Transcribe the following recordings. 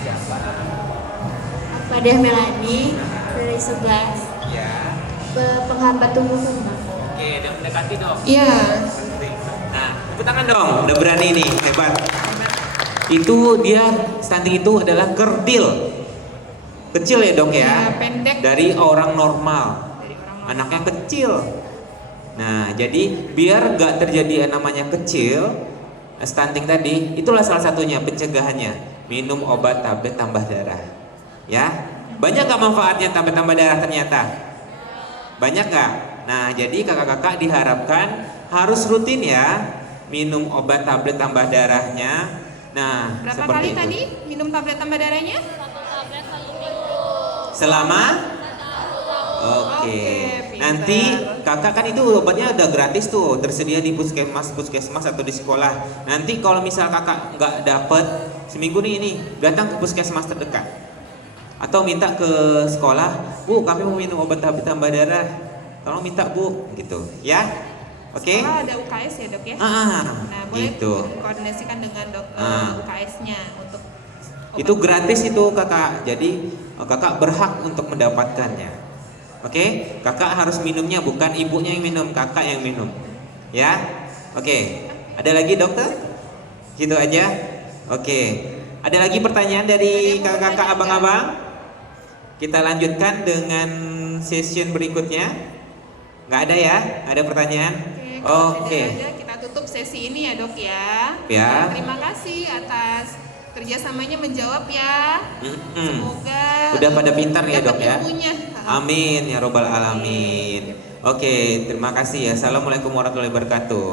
Siapa? Fadah Melani dari 11. Ya. Penghambat tumbuh kembang. Oke, udah mendekati dong. Iya. Nah, tepuk tangan dong. Udah berani nih, hebat. Itu dia stunting itu adalah kerdil. Kecil ya dok ya? Ya, pendek. Dari orang normal. Anaknya kecil. Nah, jadi biar gak terjadi yang namanya kecil, stunting tadi, itulah salah satunya pencegahannya. Minum obat tablet tambah darah. Ya, banyak gak manfaatnya tablet tambah darah ternyata? Banyak gak? Nah, jadi kakak-kakak diharapkan harus rutin ya minum obat tablet tambah darahnya. Nah, berapa seperti kali itu. tadi minum tablet tambah darahnya? Selama? Oke. Oke, Nanti pintar. kakak kan itu obatnya udah gratis tuh, tersedia di puskesmas atau di sekolah. Nanti kalau misal kakak nggak dapet seminggu nih ini, datang ke puskesmas terdekat. Atau minta ke sekolah, Bu, kami mau minum obat tablet tambah darah. Tolong minta Bu, gitu, ya. Oke? Sekolah ada UKS ya dok ya? Ah, Nah boleh gitu. koordinasikan dengan UKS-nya untuk Itu gratis itu kakak, jadi kakak berhak untuk mendapatkannya. Oke, kakak harus minumnya, bukan ibunya yang minum, kakak yang minum. Ya, oke. Ada lagi dokter? Gitu aja. Oke. Ada lagi pertanyaan dari kakak-kakak, abang-abang? Kita lanjutkan dengan session berikutnya. Nggak ada ya? Ada pertanyaan? kalau Oke. tidak ada, kita tutup sesi ini ya dok ya. Ya. Terima kasih atas kerjasamanya menjawab ya. Semoga Udah pada pintar ya dapat dok ya. ilmunya. Amin ya robbal alamin. Oke, terima kasih ya. Assalamualaikum warahmatullahi wabarakatuh.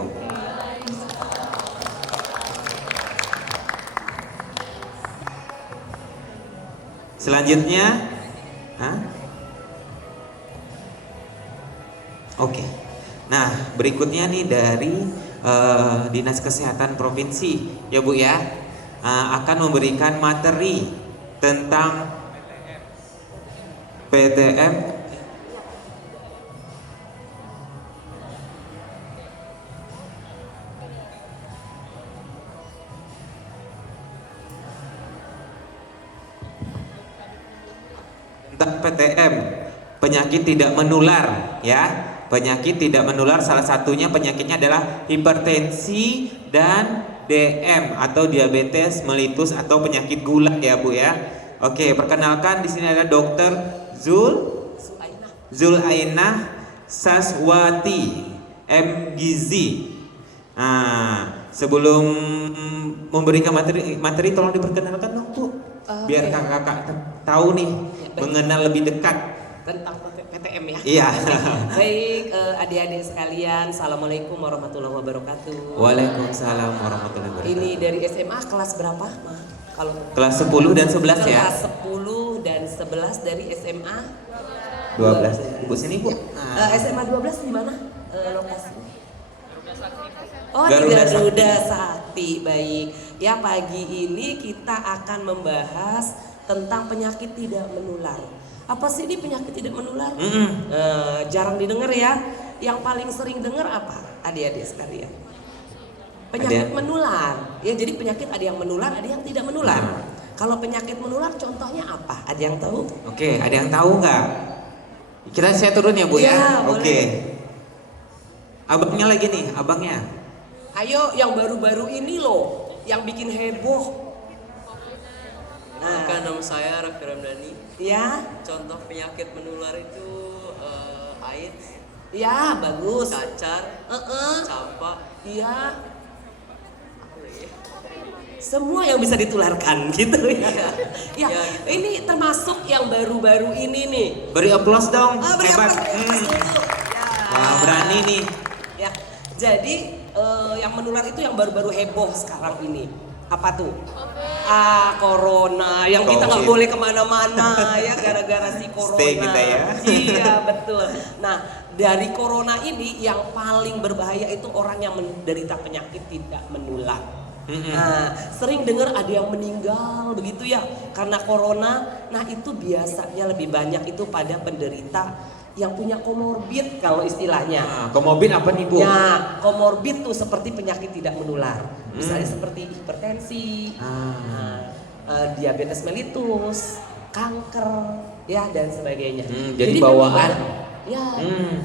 Selanjutnya, hah? Oke. Nah, berikutnya nih dari Dinas Kesehatan Provinsi, ya Bu ya, akan memberikan materi tentang PTM tentang PTM, penyakit tidak menular ya. Penyakit tidak menular salah satunya penyakitnya adalah hipertensi dan DM atau diabetes mellitus atau penyakit gula ya Bu ya. Oke, perkenalkan di sini ada Dokter Zulainah Saswati MGZ. Nah, sebelum memberikan materi tolong diperkenalkan dong Bu, biar kakak-kakak tahu nih, mengenal lebih dekat tentang PTM ya. Iya. Baik, adik-adik sekalian, assalamualaikum warahmatullahi wabarakatuh. Waalaikumsalam warahmatullahi wabarakatuh. Ini dari SMA kelas berapa, Ma? Kalau Kelas 10 dan 11 ya. kelas 10 dan 11 dari SMA 12. Ibu sini Bu. SMA 12 di mana lokasinya? Oh, di Garuda Garuda Sakti. Baik. Ya, pagi ini kita akan membahas tentang penyakit tidak menular. Apa sih ini penyakit tidak menular? Jarang didengar ya. Yang paling sering dengar apa, adik-adik sekalian? Penyakit menular. Ya, jadi penyakit ada yang menular, ada yang tidak menular. Kalau penyakit menular contohnya apa? Ada yang tahu? Oke, ada yang tahu nggak? Saya turun ya Bu ya. Ya, Oke. boleh. Abangnya lagi nih, abangnya. Ayo, yang baru-baru ini loh, yang bikin heboh. Nah, nama saya Raffi Ramdhani. Ya, Contoh penyakit menular itu AIDS, ya bagus. cacar, campak. Iya, Apa lagi ya? semua yang bisa ditularkan gitu ya. Ya, Ya, gitu. ini termasuk yang baru-baru ini nih. Beri aplaus dong. Beri Hebat. aplaus dulu. Ya. Wah, berani nih. Ya, jadi yang menular itu yang baru-baru heboh sekarang ini. Apa tuh? Corona. Yang kita nggak Covid. boleh kemana-mana ya gara-gara si corona. Stay kita ya. Iya betul. Nah, dari corona ini yang paling berbahaya itu orang yang menderita penyakit tidak menular. Nah, sering dengar ada yang meninggal begitu ya karena corona. Nah, itu biasanya lebih banyak itu pada penderita yang punya komorbid kalau istilahnya. Komorbid apa nih Bu? Ya, komorbid tuh seperti penyakit tidak menular. Misalnya seperti hipertensi, diabetes mellitus, kanker, ya dan sebagainya. Jadi bawaan. memang- Ya,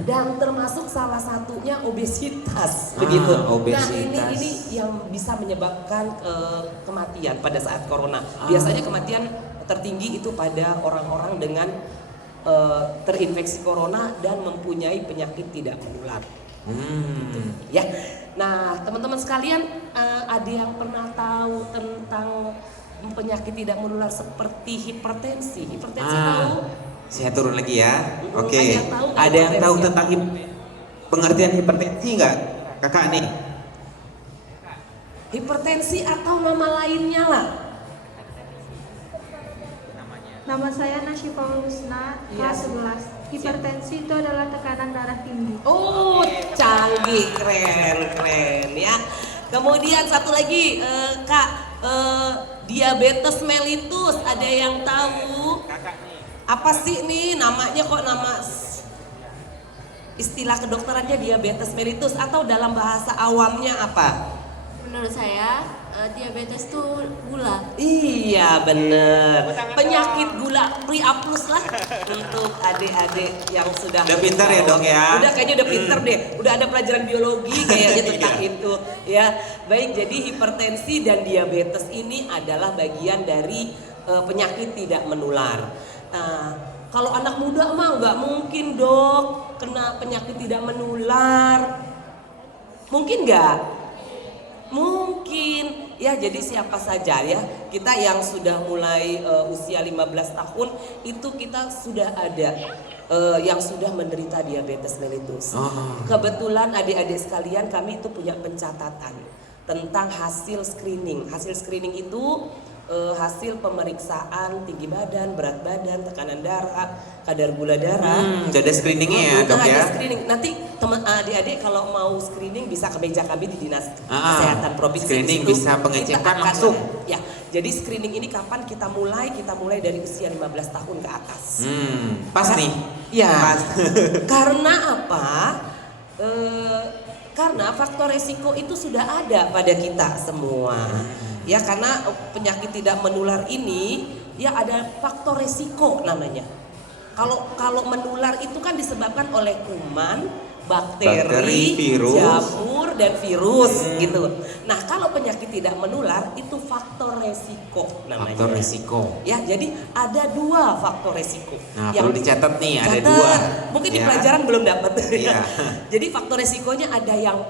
dan termasuk salah satunya obesitas, begitu. obesitas. Nah ini yang bisa menyebabkan kematian pada saat corona. Biasanya kematian tertinggi itu pada orang-orang dengan terinfeksi corona dan mempunyai penyakit tidak menular. Ya, nah teman-teman sekalian, ada yang pernah tahu tentang penyakit tidak menular seperti hipertensi? Hipertensi tahu? Saya turun lagi ya. Oke. Ada yang tahu nggak Ada yang tahu hipertensi tentang pengertian hipertensi nggak, kakak nih? Hipertensi atau nama lainnya lah. Nama saya Nasyifa Husna, kelas 11. Hipertensi itu adalah tekanan darah tinggi. Oh, canggih, keren ya. Kemudian satu lagi, Kak, diabetes mellitus, ada yang tahu? Apa sih nih namanya, kok nama istilah kedokterannya diabetes mellitus atau dalam bahasa awamnya apa? Menurut saya, diabetes itu gula. Iya bener, penyakit gula pre-A+ lah untuk adik-adik yang sudah Udah pintar ya, Dok, ya? Udah kayaknya udah pintar deh, udah ada pelajaran biologi kayaknya tentang itu ya. Baik, jadi hipertensi dan diabetes ini adalah bagian dari penyakit tidak menular. Nah, kalau anak muda mah nggak mungkin dok kena penyakit tidak menular. Mungkin nggak? Mungkin ya, jadi siapa saja ya, kita yang sudah mulai usia 15 tahun itu kita sudah ada yang sudah menderita diabetes mellitus. Kebetulan adik-adik sekalian, kami itu punya pencatatan tentang hasil screening. Hasil screening itu hasil pemeriksaan tinggi badan, berat badan, tekanan darah, kadar gula darah. Udah ada screeningnya ya, Dok ya? Ada screening. Nanti teman adik-adik kalau mau screening bisa ke meja kami di Dinas Kesehatan Provinsi. Screening Di situ bisa pengecekan kita akan- langsung. Ya, jadi screening ini kapan kita mulai? Kita mulai dari usia 15 tahun ke atas. Pas nih. Ya. Pas. Karena apa? Karena faktor resiko itu sudah ada pada kita semua. Ya, karena penyakit tidak menular ini ya ada faktor resiko namanya. Kalau menular itu kan disebabkan oleh kuman, bakteri, virus. jamur dan virus gitu. Nah, kalau penyakit tidak menular itu faktor resiko namanya. Faktor risiko. Ya, jadi ada 2 faktor resiko. Nah, perlu dicatat nih, ada Catat. 2. Mungkin di Ya. pelajaran belum dapat. Iya. Jadi faktor resikonya ada yang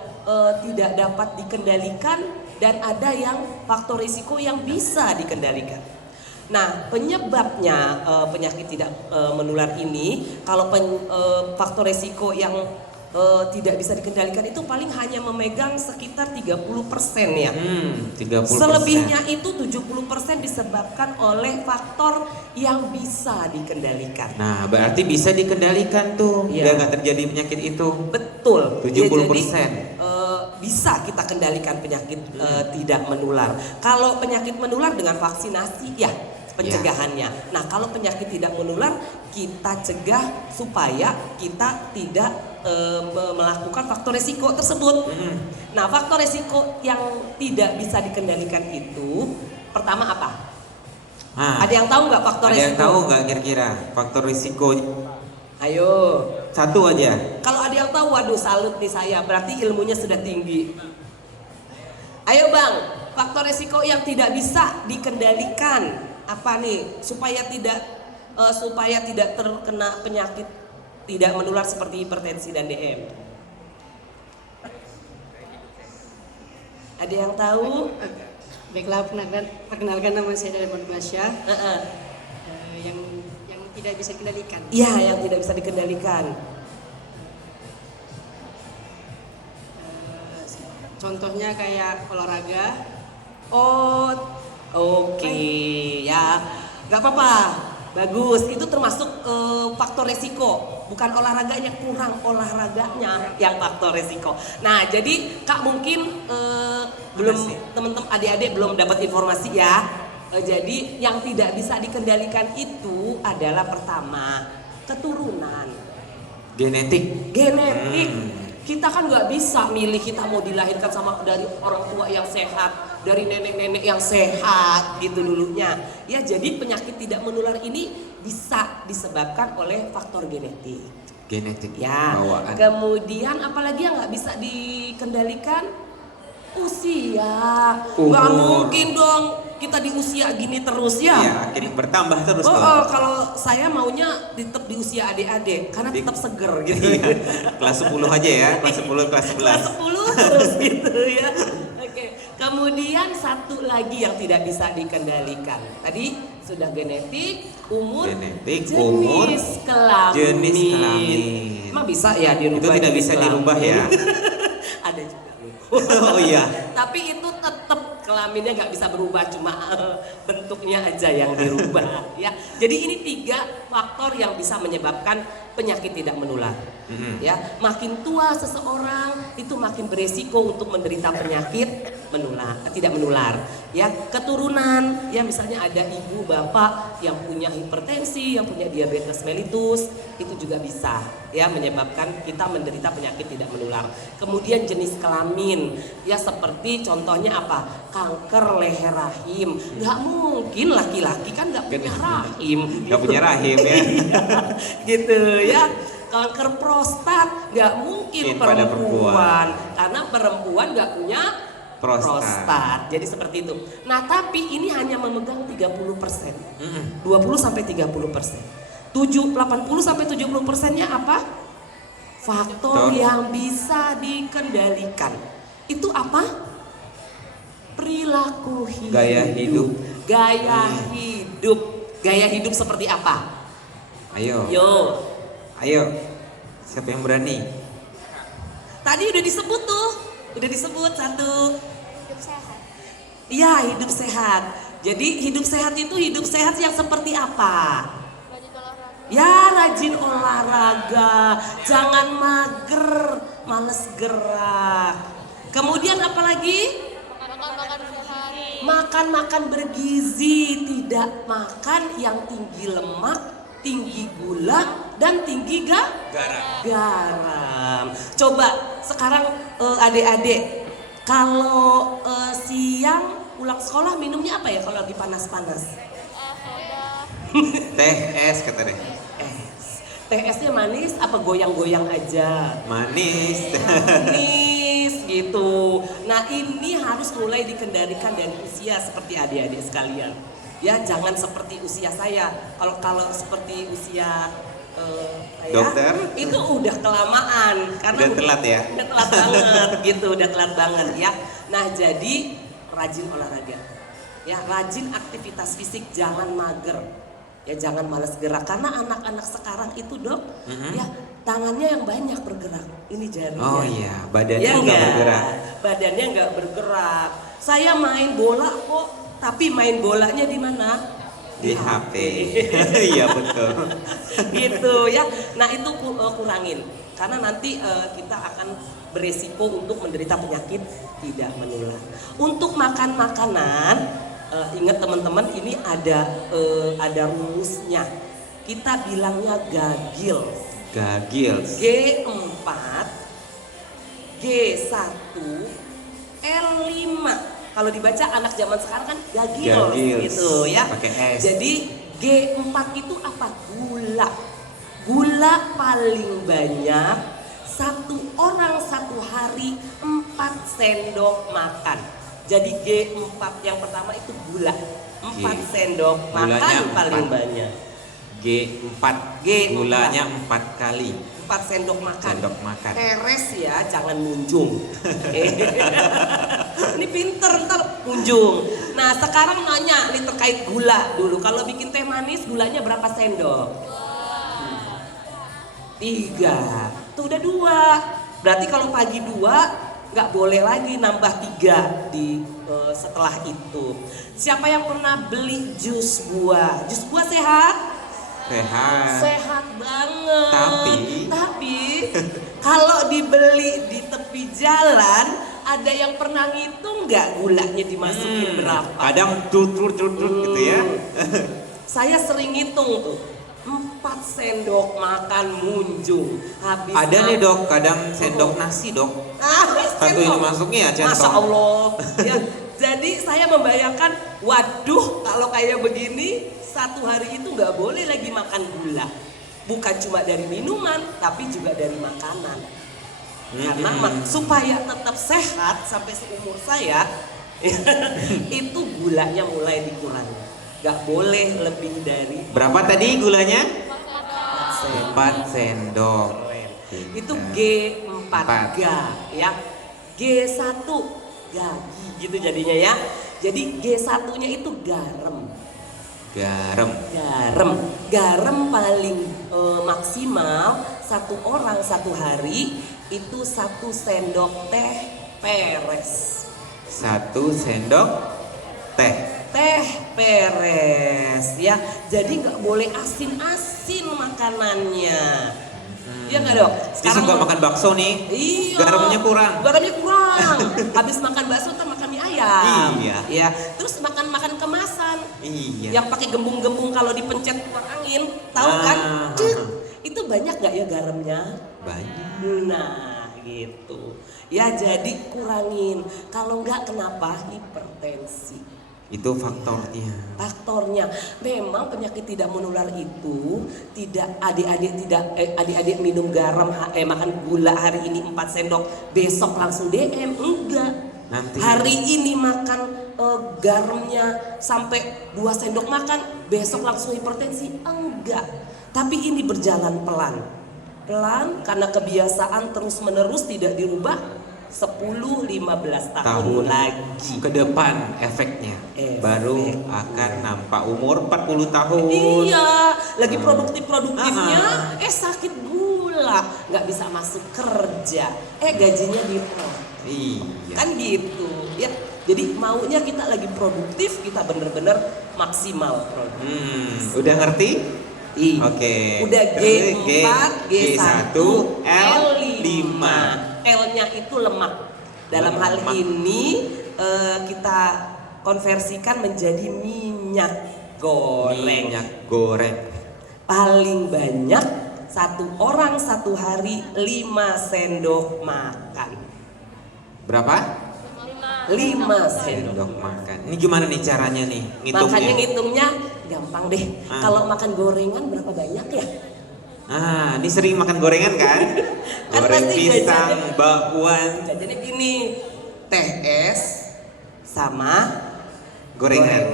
tidak dapat dikendalikan dan ada yang faktor risiko yang bisa dikendalikan. Nah, penyebabnya penyakit tidak menular ini, kalau faktor resiko yang tidak bisa dikendalikan itu paling hanya memegang sekitar 30% ya. 30%. Selebihnya itu 70% disebabkan oleh faktor yang bisa dikendalikan. Nah, berarti bisa dikendalikan tuh, Iya. biar nggak terjadi penyakit itu. Betul. 70%. Ya, jadi, bisa kita kendalikan penyakit tidak menular. Kalau penyakit menular dengan vaksinasi ya pencegahannya. Nah, kalau penyakit tidak menular kita cegah supaya kita tidak melakukan faktor resiko tersebut. Nah, faktor resiko yang tidak bisa dikendalikan itu pertama apa? Nah, Ada yang tahu nggak faktor ada resiko? yang tahu nggak kira-kira faktor risiko? Ayo. Satu aja. Kalau ada yang tahu, waduh salut nih saya, berarti ilmunya sudah tinggi. Ayo bang, faktor resiko yang tidak bisa dikendalikan apa nih supaya tidak terkena penyakit tidak menular seperti hipertensi dan DM? Ada yang tahu? Baiklah, perkenalkan nama saya Darman Basya, Heeh. yang tidak bisa dikendalikan. Iya, yang tidak bisa dikendalikan. Contohnya kayak olahraga. Oh, oke, ya, nggak apa-apa, bagus. Itu termasuk faktor resiko, bukan olahraganya, kurang olahraganya yang faktor resiko. Nah, jadi Kak mungkin belum, teman-teman adik-adik belum dapat informasi ya. Jadi yang tidak bisa dikendalikan itu adalah pertama keturunan, Genetik. genetik. Kita kan nggak bisa milih kita mau dilahirkan sama dari orang tua yang sehat dari nenek-nenek yang sehat gitu dulunya. Ya, jadi penyakit tidak menular ini bisa disebabkan oleh faktor genetik. Genetik Ya, bawaan. kemudian apalagi yang nggak bisa dikendalikan? Usia. Nggak Umur. mungkin dong kita di usia gini terus ya. Iya, akhirnya bertambah terus Oh, tuh. kalau saya maunya tetap di usia adik-adik karena tetap seger gitu. Iya, kelas 10 aja ya, kelas 10, kelas 11. Kelas 10 terus gitu ya. Oke. Kemudian satu lagi yang tidak bisa dikendalikan. Tadi sudah genetik, umur, Genetik, jenis umur, kelamin. jenis kelamin. Emang bisa ya dirubah? Itu tidak jenis bisa kelamin? dirubah ya. Ada juga. Oh iya. Tapi itu tetap kelaminnya nggak bisa berubah, cuma bentuknya aja yang dirubah ya. Jadi ini 3 faktor yang bisa menyebabkan penyakit tidak menular. Ya, makin tua seseorang itu makin beresiko untuk menderita penyakit tidak menular. Ya, keturunan, ya misalnya ada ibu bapak yang punya hipertensi, yang punya diabetes mellitus, itu juga bisa ya menyebabkan kita menderita penyakit tidak menular. Kemudian jenis kelamin, ya seperti contohnya apa? Kanker leher rahim. Nggak mungkin laki-laki kan nggak punya rahim. Nggak punya rahim ya. Gitu ya. Kanker prostat nggak mungkin Pada perempuan karena perempuan nggak punya Prostat. Jadi seperti itu. Nah, tapi ini hanya memegang 30%. 20 sampai 30%. 80 sampai 70%-nya apa? Faktor yang bisa dikendalikan. Itu apa? Perilaku hidup. Gaya hidup. Gaya hidup. Gaya hidup seperti apa? Ayo. Yo. Siapa yang berani? Tadi udah disebut tuh. Udah disebut satu. Hidup sehat. Iya, hidup sehat. Jadi hidup sehat itu hidup sehat yang seperti apa? Rajin olahraga. Ya, rajin olahraga. Jangan mager, males gerak. Kemudian apa lagi? Makan sehat. Makan bergizi, tidak makan yang tinggi lemak, tinggi gula, dan tinggi garam. Coba sekarang adik-adik, kalau siang pulang sekolah minumnya apa ya kalau lagi panas-panas? Teh es kata deh. Teh esnya manis apa goyang-goyang aja? Manis. Manis gitu. Nah, ini harus mulai dikendalikan dari usia seperti adik-adik sekalian. Ya, jangan seperti usia saya. Kalau seperti usia saya, Dokter? itu udah kelamaan karena Udah telat ya? Udah telat banget gitu, udah telat banget ya. Nah, jadi rajin olahraga. Ya, rajin aktivitas fisik, jangan mager. Ya, jangan malas gerak karena anak-anak sekarang itu, Dok, ya tangannya yang banyak bergerak. Ini jarinya. Oh iya, badannya Ya nggak nggak? bergerak. Badannya nggak bergerak. Saya main bola kok, tapi main bolanya di mana? Di HP. Iya betul. Gitu ya. Nah, itu kurangin karena nanti kita akan beresiko untuk menderita penyakit tidak menular. Untuk makan makanan, ingat teman-teman, ini ada rumusnya. Kita bilangnya gagil. Gagil. G4, G1, L5. Kalau dibaca anak zaman sekarang kan gagil gitu ya. Pakai S. Jadi G4 itu apa? Gula. Gula paling banyak satu orang satu hari 4 sendok makan. Jadi G4 yang pertama itu gula. 4 sendok Gulanya makan 4. paling banyak. G4. G4. Gulanya 4 kali. 4 sendok makan. Sendok makan. Teres ya, jangan munjung. Ini pinter, ntar munjung. Nah, sekarang nanya nih terkait gula dulu. Kalau bikin teh manis gulanya berapa sendok? 3. Tuh udah 2. Berarti kalau pagi 2 nggak boleh lagi nambah 3 di setelah itu. Siapa yang pernah beli jus buah? Jus buah sehat? Sehat. Sehat banget. Tapi kalau dibeli di tepi jalan, ada yang pernah ngitung nggak gulanya dimasukin berapa? Kadang trut gitu ya. Saya sering ngitung tuh. 4 sendok makan munjung. Habis Ada nih Dok, kadang sendok nasi Dok. Habis Satu sendok. ini masuknya ya Masya centong. Allah. Ya, Jadi saya membayangkan, waduh kalau kayak begini satu hari itu nggak boleh lagi makan gula. Bukan cuma dari minuman, tapi juga dari makanan. Karena supaya tetap sehat sampai seumur saya, itu gulanya mulai dikurangi. Gak boleh lebih dari Berapa tadi gulanya? 4 4 sendok. itu G4 ya. G1 gagi gitu jadinya ya. Jadi G1-nya itu garam. Garam paling maksimal satu orang satu hari itu 1 sendok teh peres. 1 sendok teh. Teh peres ya. Jadi nggak boleh asin-asin makanannya. Iya nggak dok? Dia suka makan bakso nih. Iya. Garamnya kurang. Habis makan bakso kan makan mie ayam. Iya. Ya. Terus makan kemasan. Iya. Yang pakai gembung-gembung kalau dipencet keluar angin, tahu kan? Cek. Itu banyak nggak ya garamnya? Banyak. Nah, gitu. Ya jadi kurangin. Kalau nggak kenapa hipertensi. Itu faktornya. Faktornya memang penyakit tidak menular itu tidak adik-adik minum garam makan gula hari ini 4 sendok besok langsung DM enggak. Nanti. Hari ini makan garamnya sampai 2 sendok makan besok langsung hipertensi enggak. Tapi ini berjalan pelan karena kebiasaan terus menerus tidak dirubah 10-15 tahun lagi ke depan efeknya baru akan nampak umur 40 tahun. Iya, lagi produktifnya sakit gula, nggak bisa masuk kerja, gajinya dipotong. Iya. Kan gitu ya. Jadi maunya kita lagi produktif, kita bener-bener maksimal produktif. Udah ngerti? Iya. Oke. Udah G4, G1, L5. L-nya itu lemak. Dalam hal ini kita konversikan menjadi minyak goreng. Minyak goreng. Paling banyak satu orang satu hari 5 sendok makan. Berapa? 5 sendok. Sendok makan. Ini gimana nih caranya nih ngitungnya? Makanya ngitungnya gampang deh. Kalau makan gorengan berapa banyak ya? Ini sering makan gorengan kan? Kan Goreng pasti pisang, jajannya- bakwan, Jajannya gini, teh es sama gorengan.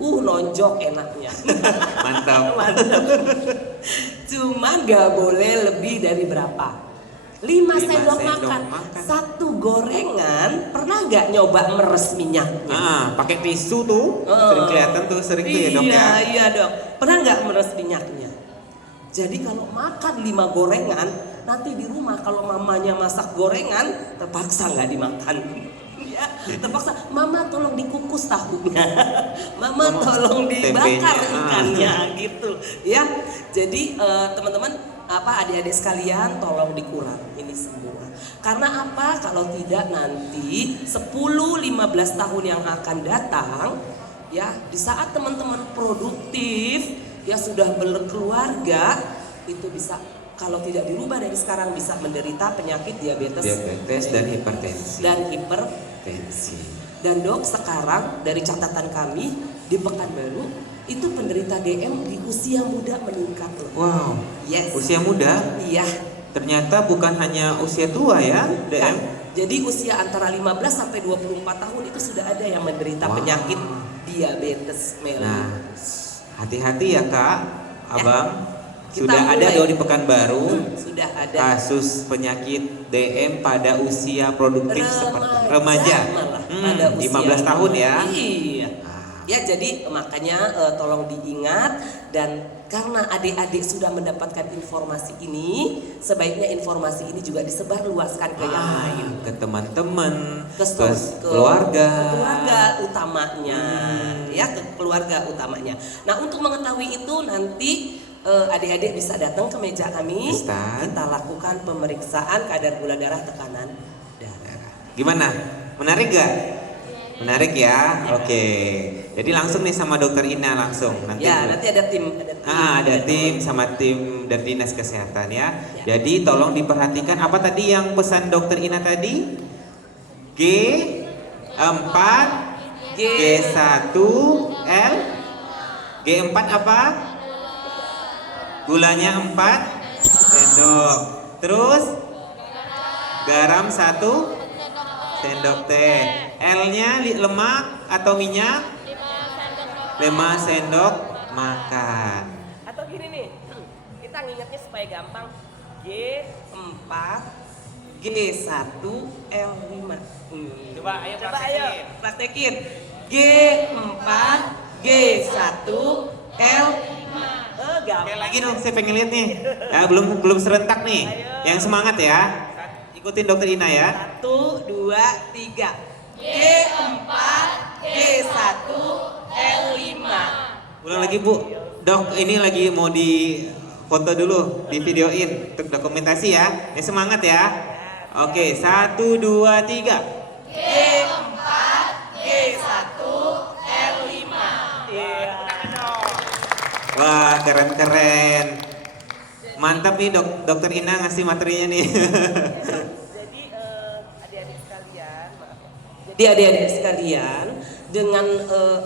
Nonjok enaknya. Mantap. Mantap. Cuman gak boleh lebih dari berapa? 5 sendok makan. Satu gorengan, pernah gak nyoba meres minyaknya? Pakai tisu tuh, sering kelihatan tuh, sering tuh ya dok ya. Iya dok. Pernah gak meres minyaknya? Jadi kalau makan 5 gorengan, nanti di rumah kalau mamanya masak gorengan, terpaksa nggak dimakan. Ya, terpaksa, mama tolong dikukus tahunya, mama tolong dibakar ikannya, gitu. Ya, jadi teman-teman, adik-adik sekalian, tolong dikurang ini semua. Karena apa? Kalau tidak nanti 10-15 tahun yang akan datang, ya, di saat teman-teman produktif, ya sudah berkeluarga, itu bisa kalau tidak dirubah dari sekarang bisa menderita penyakit diabetes dan hipertensi. Dan dok, sekarang dari catatan kami di Pekanbaru itu penderita DM di usia muda meningkat loh. Wow. Yes. Usia muda? Iya. Ternyata bukan hanya usia tua ya, DM. Jadi usia antara 15 sampai 24 tahun itu sudah ada yang menderita penyakit diabetes mellitus. Hati-hati ya kak, abang. Kita Sudah ada mulai. dong di Pekanbaru Sudah ada kasus penyakit DM pada usia produktif seperti remaja. malah, pada usia 15 tahun ya. Iya. Ya jadi makanya tolong diingat, dan karena adik-adik sudah mendapatkan informasi ini, sebaiknya informasi ini juga disebarluaskan ke yang lain, Ke teman-teman, ke keluarga. keluarga utamanya, ya ke keluarga utamanya. Nah untuk mengetahui itu nanti adik-adik bisa datang ke meja kami, Ustaz. kita lakukan pemeriksaan kadar gula darah, tekanan darah. Gimana? Menarik gak? Menarik ya? Oke. Jadi langsung nih sama dokter Ina langsung. Nanti Nanti ada tim. ada tim sama tim dari dinas kesehatan ya. Jadi tolong diperhatikan apa tadi yang pesan dokter Ina tadi? 4 G1 L G4 apa? Gulanya 4 sendok. Terus garam 1 sendok teh. L-nya lemak atau minyak? 5 sendok makan. Atau gini nih, kita ngingetnya supaya gampang. G4 G1 L5. Coba ayo praktekin. G4 G1 L5. Gampang. Sekali lagi dong, saya pengen lihat nih. Ya, belum serentak nih. Yang semangat ya. Ikutin dokter Ina ya. 1, 2, 3. G4 G1 L5. Ulang lagi Bu. Dok, ini lagi mau di foto dulu, di videoin untuk dokumentasi ya. Ya semangat ya. Oke, 1, 2, 3. G4 G1 L5. Iya. Wah, keren-keren. Mantap nih dokter Ina ngasih materinya nih. Jadi adik-adik sekalian, maaf. Jadi adik-adik sekalian, dengan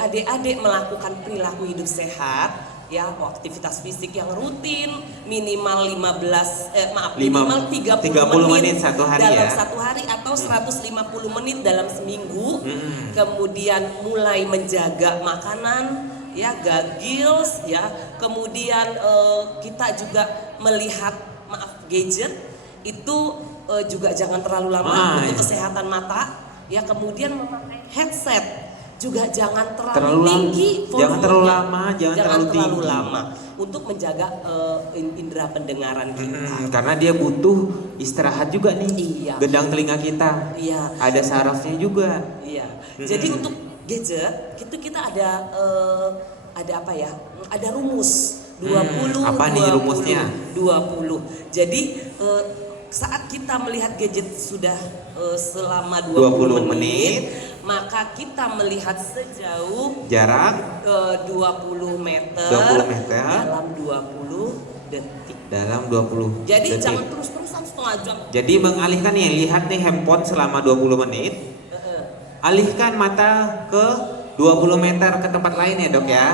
adik-adik melakukan perilaku hidup sehat, ya, aktivitas fisik yang rutin minimal 30 menit satu hari dalam ya. satu hari atau 150 menit dalam seminggu. Kemudian mulai menjaga makanan, ya, gagils, ya. Kemudian kita juga melihat gadget itu juga jangan terlalu lama untuk kesehatan mata, ya. Kemudian memakai headset juga jangan terlalu tinggi volumenya. Jangan terlalu lama, jangan terlalu tinggi. lama untuk menjaga indera pendengaran kita. Karena dia butuh istirahat juga nih. Iya. Gedang telinga kita. Iya. Ada sarafnya juga. Iya. Jadi untuk gadget itu kita ada apa ya? Ada rumus 20 apa nih 20, rumusnya? 20. Jadi saat kita melihat gadget sudah selama 20 menit, maka kita melihat sejauh jarak 20 meter, 20 meter dalam 20 detik. Dalam 20 Jadi detik. jangan terus-terusan setengah jam. Jadi mengalihkan nih, lihat nih handphone selama 20 menit. Alihkan mata ke 20 meter ke tempat lain ya dok ya.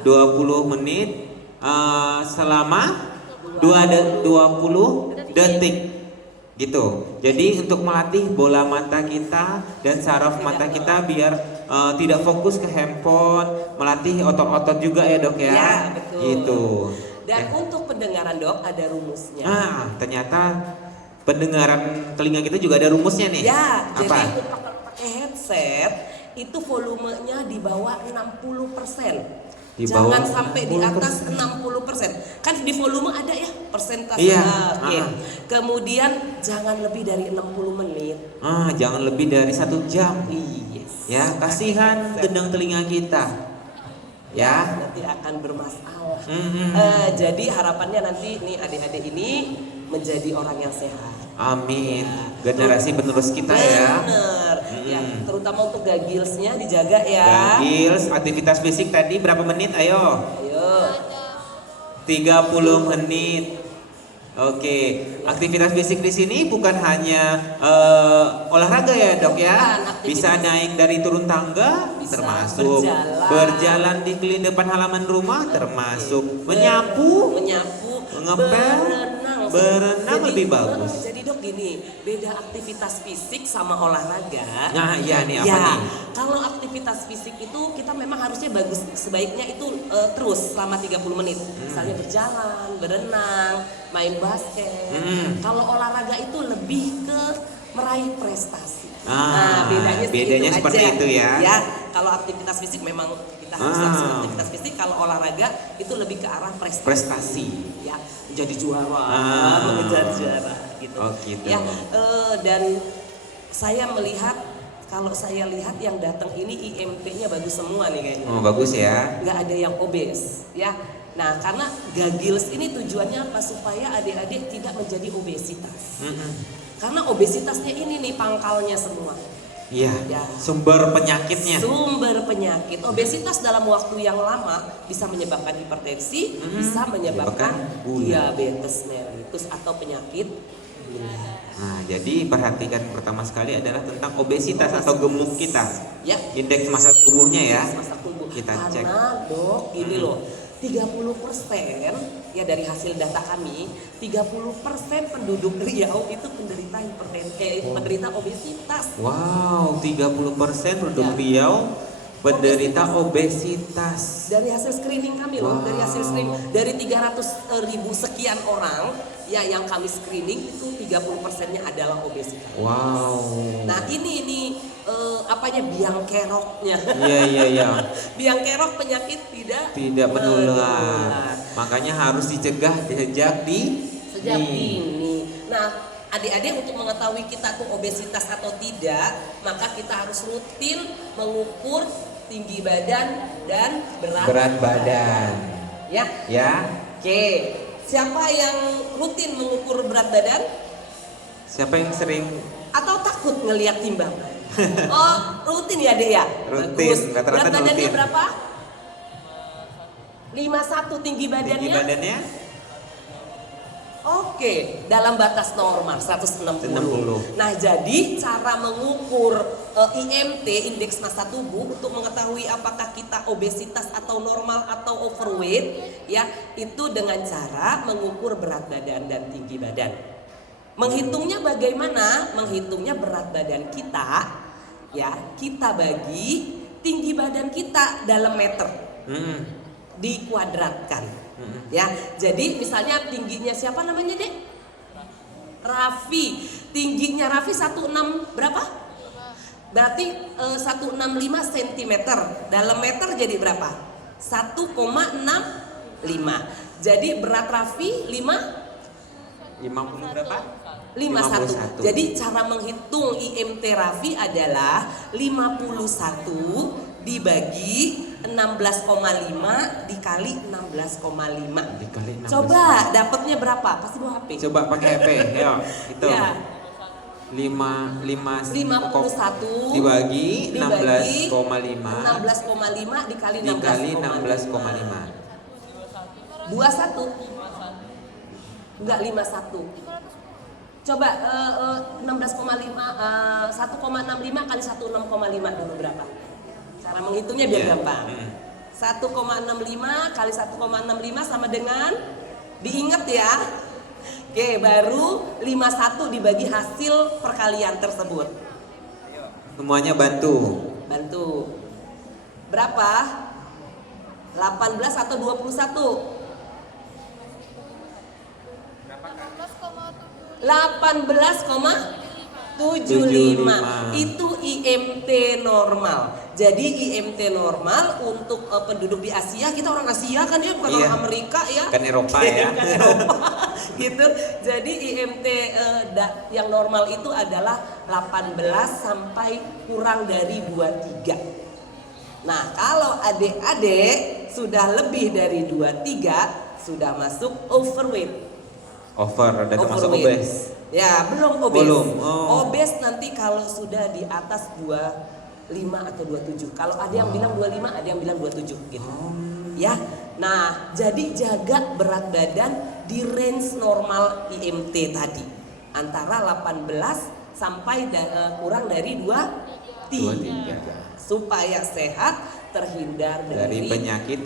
20 menit selama 20 detik gitu. Jadi untuk melatih bola mata kita dan saraf mata kita biar tidak fokus ke handphone, melatih otot-otot juga ya dok ya. Ya, betul. Gitu. Dan untuk pendengaran dok ada rumusnya. Ternyata pendengaran telinga kita juga ada rumusnya nih. Ya, Apa? jadi untuk pakai headset itu volumenya di bawah 60%. Di bawah Jangan sampai di 60%. atas 60%. Kan di volume ada ya persentase. Iya. Oke. Kemudian jangan lebih dari 60 menit. Jangan lebih dari 1 jam. Yes. Ya, kasihan gendang telinga kita. Ya. Nanti akan bermasalah. Mhm. Jadi harapannya nanti nih adik-adik ini menjadi orang yang sehat. Amin. Generasi penerus kita ya. Bener. Ya, terutama untuk gagilsnya dijaga ya. Gagils, aktivitas fisik tadi berapa menit? Ayo. Ayo. 30 menit. Oke, aktivitas fisik di sini bukan hanya olahraga ya dok ya. Bukan, Bisa naik dari turun tangga, Bisa termasuk berjalan di keliling depan halaman rumah, termasuk menyapu, ngepel, berenang lebih bagus. Jadi dok gini, beda aktivitas fisik sama olahraga. Nah iya nih apa Ya, nih? kalau aktivitas fisik itu kita memang harusnya bagus, sebaiknya itu terus selama 30 menit. Misalnya berjalan, berenang, main basket. Kalau olahraga itu lebih ke meraih prestasi. Bedanya segitu seperti aja. itu ya. Ya, kalau aktivitas fisik memang kita harus lakukan aktivitas fisik. Kalau olahraga itu lebih ke arah prestasi. Ya, menjadi juara, mengejar juara gitu. Oh, gitu. Ya, dan saya melihat, kalau saya lihat yang datang ini IMP-nya bagus semua nih kayaknya. Oh, bagus ya. Nggak ada yang obes, ya. Nah, karena gagils ini tujuannya apa? Supaya adik-adik tidak menjadi obesitas. Karena obesitasnya ini nih pangkalnya semua. Iya. Ya. Sumber penyakitnya. Sumber penyakit. Obesitas dalam waktu yang lama bisa menyebabkan hipertensi, bisa menyebabkan gula. diabetes mellitus atau penyakit Nah, jadi perhatikan pertama sekali adalah tentang obesitas atau gemuk kita. Ya. Indeks massa tubuhnya ya. Masa tubuh. Kita cek. Karena dok, ini loh, 30% ya dari hasil data kami, 30% penduduk Riau itu penderita hipertensi, penderita obesitas. Wow, 30% penduduk Ya. Riau penderita obesitas. Dari hasil screening kami loh, dari hasil screening dari 300.000 sekian orang ya yang kami screening itu 30%-nya adalah obesitas. Wow. Nah ini apanya biang keroknya. Iya. Biang kerok penyakit Tidak menular. Makanya harus dicegah sejak sejak dini. Nah, adik-adik untuk mengetahui kita tuh obesitas atau tidak, maka kita harus rutin mengukur tinggi badan dan berat badan. Ya. Ya. Oke. Siapa yang rutin mengukur berat badan Siapa yang sering atau takut ngelihat timbangan? Oh, rutin ya, Dek ya? Rutin, Bagus. rata-rata Berat badannya rutin. berapa? 51 tinggi badannya. tinggi badannya? Oke, dalam batas normal 160. 160. Nah, jadi cara mengukur IMT, indeks massa tubuh, untuk mengetahui apakah kita obesitas atau normal atau overweight, ya, itu dengan cara mengukur berat badan dan tinggi badan. Menghitungnya bagaimana? Menghitungnya berat badan kita, ya, kita bagi tinggi badan kita dalam meter, dikuadratkan. Ya, jadi misalnya tingginya siapa namanya, Dek? Raffi. Tingginya Raffi 16 berapa? Berarti 165 cm. Dalam meter jadi berapa? 1,65. Jadi berat Raffi 50 berapa? 51. Jadi cara menghitung IMT Raffi adalah 51 dibagi 16,5 dikali 16,5. Dikali 16. Coba dapatnya berapa? Pasti bawa HP. Coba pakai HP, yuk. Itu. Ya. 51 dibagi 16,5 16,5 dikali dikali 16,5. 21. Enggak 51. Coba 16,5 1,65 kali 16,5 dulu berapa? Cara menghitungnya biar Iya. gampang. 1,65 kali 1,65 sama dengan, diingat ya. Oke, baru 51 dibagi hasil perkalian tersebut. Semuanya bantu. Bantu. Berapa? 18 atau 21? 18,75 itu IMT normal. Jadi IMT normal untuk penduduk di Asia, kita orang Asia kan ya, bukan Iya. orang Amerika ya. Kan Eropa ya. Kan Eropa, gitu. Jadi IMT yang normal itu adalah 18 sampai kurang dari 23. Nah, kalau adik-adik sudah lebih dari 23 sudah masuk overweight. Over, udah termasuk Overweight. obes. Ya, belum obes. Belum, oh. Obes nanti kalau sudah di atas 25 atau 27. Kalau ada yang bilang 25, ada yang bilang 27 gitu. Ya. Nah, jadi jaga berat badan di range normal IMT tadi. Antara 18 sampai kurang dari 23. Supaya sehat, terhindar dari penyakit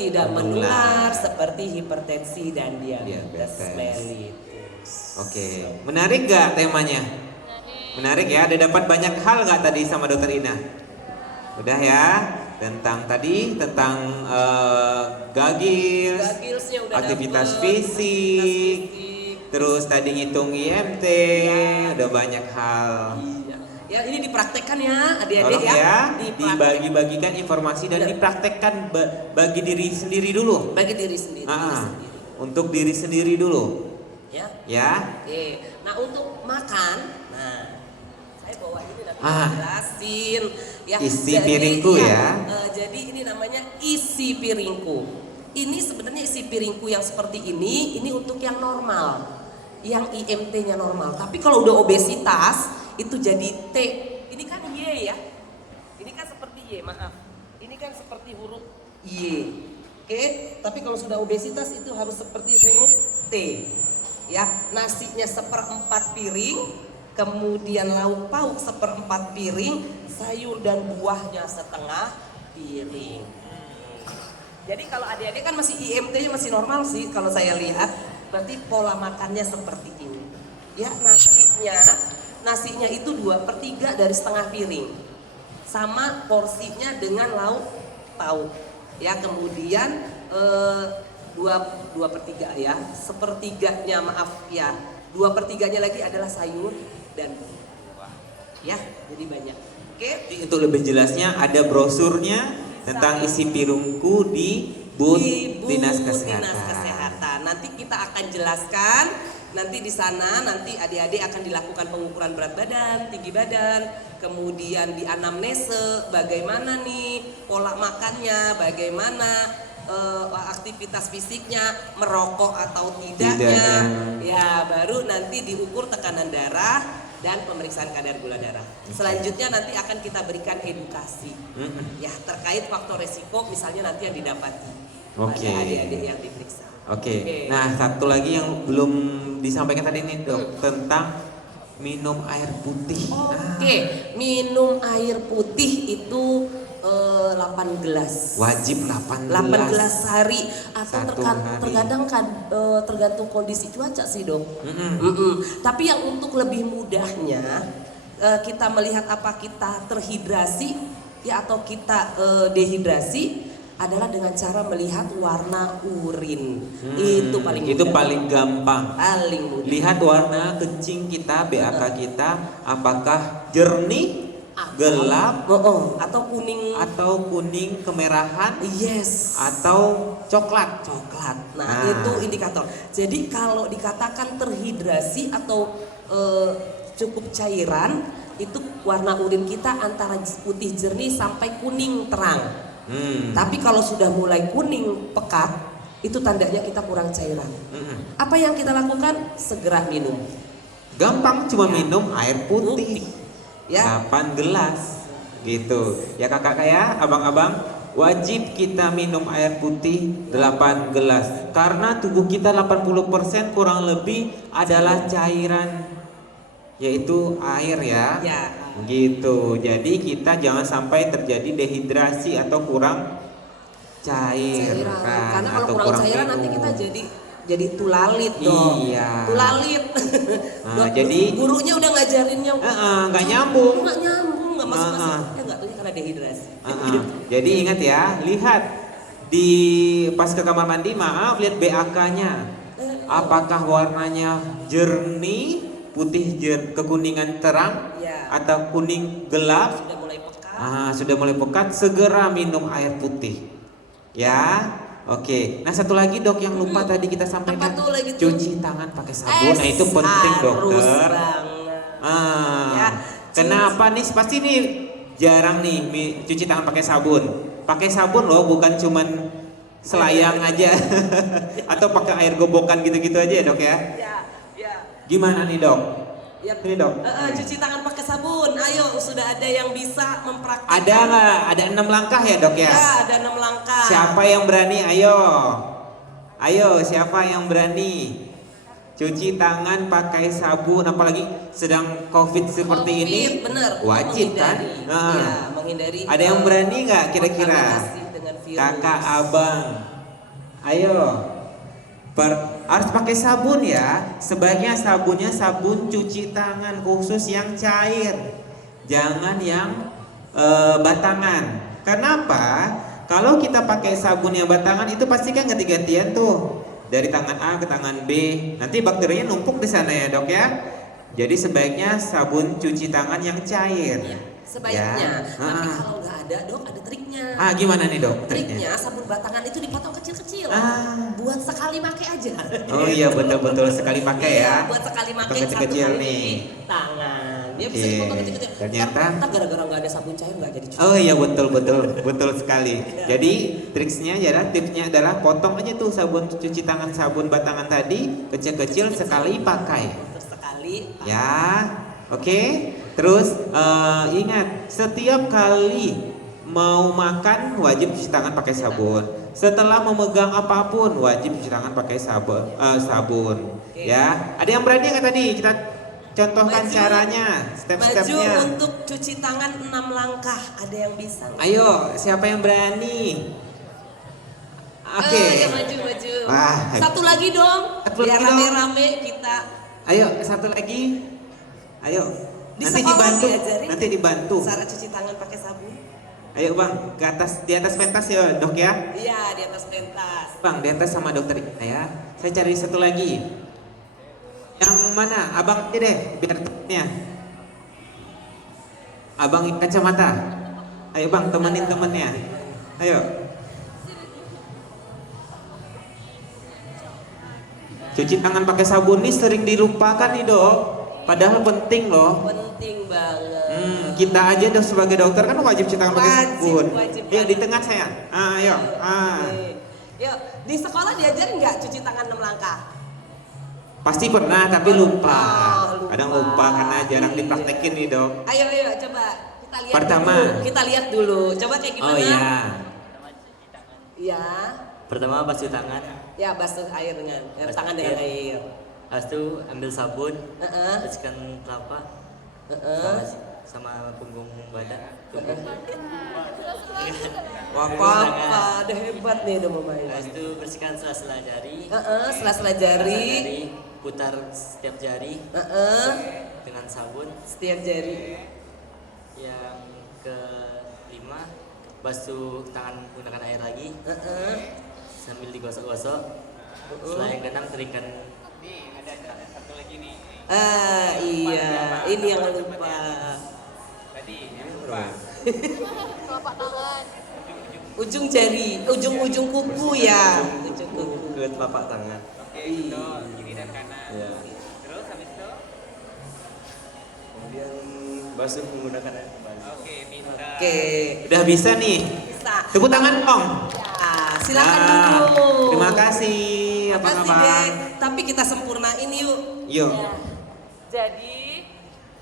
tidak menular seperti hipertensi dan diabetes Diabetes. mellitus. Oke, menarik gak temanya? Menarik ya, ada dapat banyak hal gak tadi sama Dokter Ina? Udah ya, tentang gagils, Gagilsnya udah aktivitas dapet, fisik, aktivitas terus tadi ngitung IMT, udah banyak hal. Iya. Ya ini dipraktekkan ya adik-adik Tolong ya. ya, Dipraktek- dibagi-bagikan informasi dan dipraktekkan bagi diri sendiri dulu. bagi diri sendiri. Untuk diri sendiri dulu, Ya. ya. Oke. Nah untuk makan, nah saya bawa ini nanti Ah. jelasin ya. Isi piringku ya. Jadi ini namanya isi piringku. Ini sebenarnya isi piringku yang seperti ini untuk yang normal, yang IMT-nya normal. Tapi kalau udah obesitas itu jadi T. Ini kan Y ya. Ini kan seperti Y, maaf. Ini kan seperti huruf Y. Oke, tapi kalau sudah obesitas itu harus seperti huruf T. Ya, nasinya 1/4 piring, kemudian lauk pauk 1/4 piring, sayur dan buahnya setengah piring. Jadi kalau adik-adik kan masih IMT-nya masih normal sih kalau saya lihat, berarti pola makannya seperti ini. Ya, nasinya itu 2/3 dari setengah piring, sama porsinya dengan lauk pauk. Ya, kemudian 2/3 ya, 1/3-nya maaf ya, 2/3-nya lagi adalah sayur dan buah. Ya, jadi banyak. Oke. Jadi untuk lebih jelasnya ada brosurnya tentang isi piringku di booth Dinas Kesehatan. Nanti kita akan jelaskan. Nanti di sana nanti adik-adik akan dilakukan pengukuran berat badan, tinggi badan, kemudian di anamnese bagaimana nih pola makannya, bagaimana aktivitas fisiknya, merokok atau tidaknya. Ya, baru nanti diukur tekanan darah dan pemeriksaan kadar gula darah. Selanjutnya nanti akan kita berikan edukasi ya terkait faktor resiko misalnya nanti yang didapati pada adik-adik yang diperiksa. Oke. Nah, satu lagi yang belum disampaikan tadi nih dok, tentang minum air putih. Minum air putih itu 8 gelas. Wajib 8 gelas sehari atau Satu hari. terkadang kan tergantung kondisi cuaca sih dok. Tapi yang untuk lebih mudahnya kita melihat apa kita terhidrasi ya atau kita dehidrasi adalah dengan cara melihat warna urin. Itu paling mudah. Itu paling gampang. Paling mudah. Lihat warna kencing kita, BAK kita, apakah jernih, gelap, atau kuning kemerahan, yes, atau coklat. Nah, itu indikator. Jadi kalau dikatakan terhidrasi atau cukup cairan, itu warna urin kita antara putih jernih sampai kuning terang. Tapi kalau sudah mulai kuning pekat, itu tandanya kita kurang cairan. Apa yang kita lakukan? Segera minum. Gampang, cuma minum air putih. Ya. 8 gelas gitu. Ya kakak ya, abang-abang, wajib kita minum air putih 8 gelas. Karena tubuh kita 80% kurang lebih adalah cairan, yaitu air ya. Gitu. Jadi kita jangan sampai terjadi dehidrasi atau kurang cairan. Karena kalau atau kurang cairan minum. nanti kita jadi tulalit dong. Iya. Tulalit. Jadi gurunya udah ngajarinnya nggak nyambung. Nggak masuk-masuk. Ya nggak tahu karena dehidrasi. Jadi ingat ya, lihat di pas ke kamar mandi, maaf lihat BAK-nya. Apakah warnanya jernih, putih kekuningan terang, atau kuning gelap? Sudah mulai pekat. Sudah mulai pekat, segera minum air putih. Ya. Oke. Nah, satu lagi dok yang lupa tadi kita sampaikan, cuci tangan pakai sabun. Nah, itu penting dokter. Kenapa nih? Pasti nih jarang nih cuci tangan pakai sabun. Pakai sabun loh, bukan cuman selayang aja atau pakai air gobokan gitu-gitu aja ya dok ya. Gimana nih dok? Ini dok. Cuci tangan pakai sabun. Ayo, sudah ada yang bisa mempraktikkan. Ada nggak? Ada 6 langkah ya dok ya? Ya, ada 6 langkah. Siapa yang berani? Ayo, siapa yang berani? Cuci tangan pakai sabun, apalagi sedang COVID seperti ini. Bener, wajib kan? Ya, menghindari. Ada yang berani nggak kira-kira? kontaminasi dengan virus. Kakak, abang, ayo. Harus pakai sabun ya. Sebaiknya sabunnya sabun cuci tangan khusus yang cair, jangan yang batangan. Kenapa? Kalau kita pakai sabun yang batangan itu pasti kan ganti-gantian tuh, dari tangan A ke tangan B. Nanti bakterinya numpuk di sana ya dok ya. Jadi sebaiknya sabun cuci tangan yang cair. Sebaiknya. Tapi kalau nggak ada dok, ada triknya. Gimana nih dok? Triknya sabun batangan itu dipotong kecil-kecil. Buat sekali pakai aja. Oh iya, betul-betul sekali pakai ya. Buat sekali pakai kecil-kecil satu kali nih. di tangan. Ya bisa dipotong kecil-kecil. Ternyata gara-gara nggak ada sabun cair nggak jadi cuci. Oh iya, betul sekali. Jadi tipsnya adalah potong aja tuh sabun cuci tangan, sabun batangan tadi kecil-kecil sekali pakai. Sekali. Ya, oke. Terus ingat, setiap kali mau makan wajib cuci tangan pakai sabun. setelah memegang apapun wajib cuci tangan pakai sabun. Oke. Ya, ada yang berani nggak tadi kita contohkan Maju. caranya, Maju step-stepnya. untuk cuci tangan 6 langkah. Ada yang bisa? nggak? Ayo, siapa yang berani? Oke. Ya maju. Wah, Satu lagi dong. Satu Biar lagi dong. rame-rame kita. Ayo, satu lagi. Ayo. Di Nanti sekolah dibantu. diajarin Nanti dibantu. Cara cuci tangan pakai sabun. Ayo bang, ke atas, di atas pentas ya dok ya. Iya, di atas pentas. Bang, di atas sama dokter ya. Saya cari satu lagi. Yang mana? Abang aja deh, biar temennya. Abang kacamata. Ayo bang, temenin temennya. Ayo. Cuci tangan pakai sabun nih sering dilupakan nih dok. Padahal penting loh. Penting banget. Kita aja dok sebagai dokter kan wajib cuci tangan pakai sabun. Wajib Ayo di banget. tengah saya. Ayo. Oke. Yuk, di sekolah diajarin nggak cuci tangan 6 langkah? Pasti pernah tapi lupa. Lupa. Kadang lupa karena jarang Iya. dipraktekin nih dok. Ayo, coba kita lihat Pertama. dulu. Kita lihat dulu. Coba kayak gimana? Oh iya. Iya. Pertama basuh tangan, Ya, basuh air dengan tangan dengan air. habis itu ambil sabun, Heeh. bersihkan telapak Heeh. sama punggung badan. Wah, papa, udah hebat nih udah mau main. Habis itu bersihkan sela-sela jari, Sela-sela jari. putar setiap jari Heeh. dengan sabun. Setiap jari. Yang kelima, basuh tangan menggunakan air lagi Heeh. sambil digosok-gosok. Setelah yang keenam, keringkan. Iya, ini yang lupa. Ujung jari, ujung kuku ya. Ujung kuku. Ke telapak tangan. Kiri dan kanan. Ya. Terus habis itu. Kemudian basuh menggunakan air kembali. Oke, Udah bisa nih. bisa. Tepuk tangan dong. Ya, silakan Ah, dulu. Terima kasih. Apa Makasih, kabar? Dek. Tapi kita sempurnain yuk. Yuk. Ya. Jadi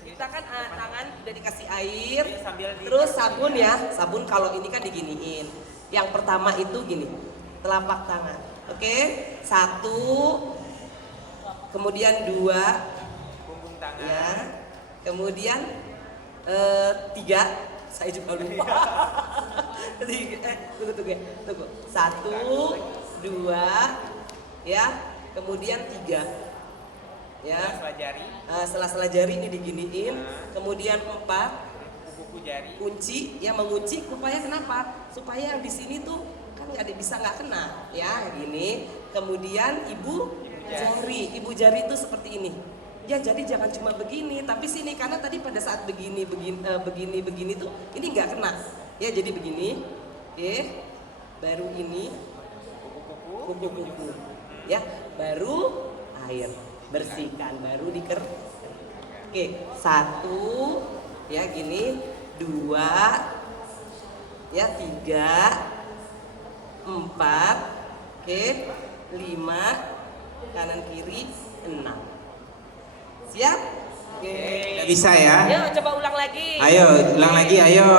kita kan tangan udah dikasih air, terus sabun ya. Sabun kalau ini kan diginiin. Yang pertama itu gini, telapak tangan. Oke, 1, kemudian 2, Punggung tangan. ya, kemudian 3. Saya juga lupa. Tunggu. 1, 2, ya, kemudian 3. Ya, sela-sela jari ini diginiin, kemudian 4, Kuku jari. kunci, ya mengunci supaya kenapa? Supaya yang di sini tuh kan nggak kena, ya gini. Kemudian ibu jari itu seperti ini. Ya jadi jangan cuma begini, tapi sini karena tadi pada saat begini tuh ini nggak kena. Ya jadi begini, baru ini kuku, ya baru air. Bersihkan baru Oke, 1 ya gini, 2 ya 3 4 oke 5 kanan kiri 6. Siap? Oke. Udah bisa ya? Ayo coba ulang lagi. Ayo, ulang lagi, ayo.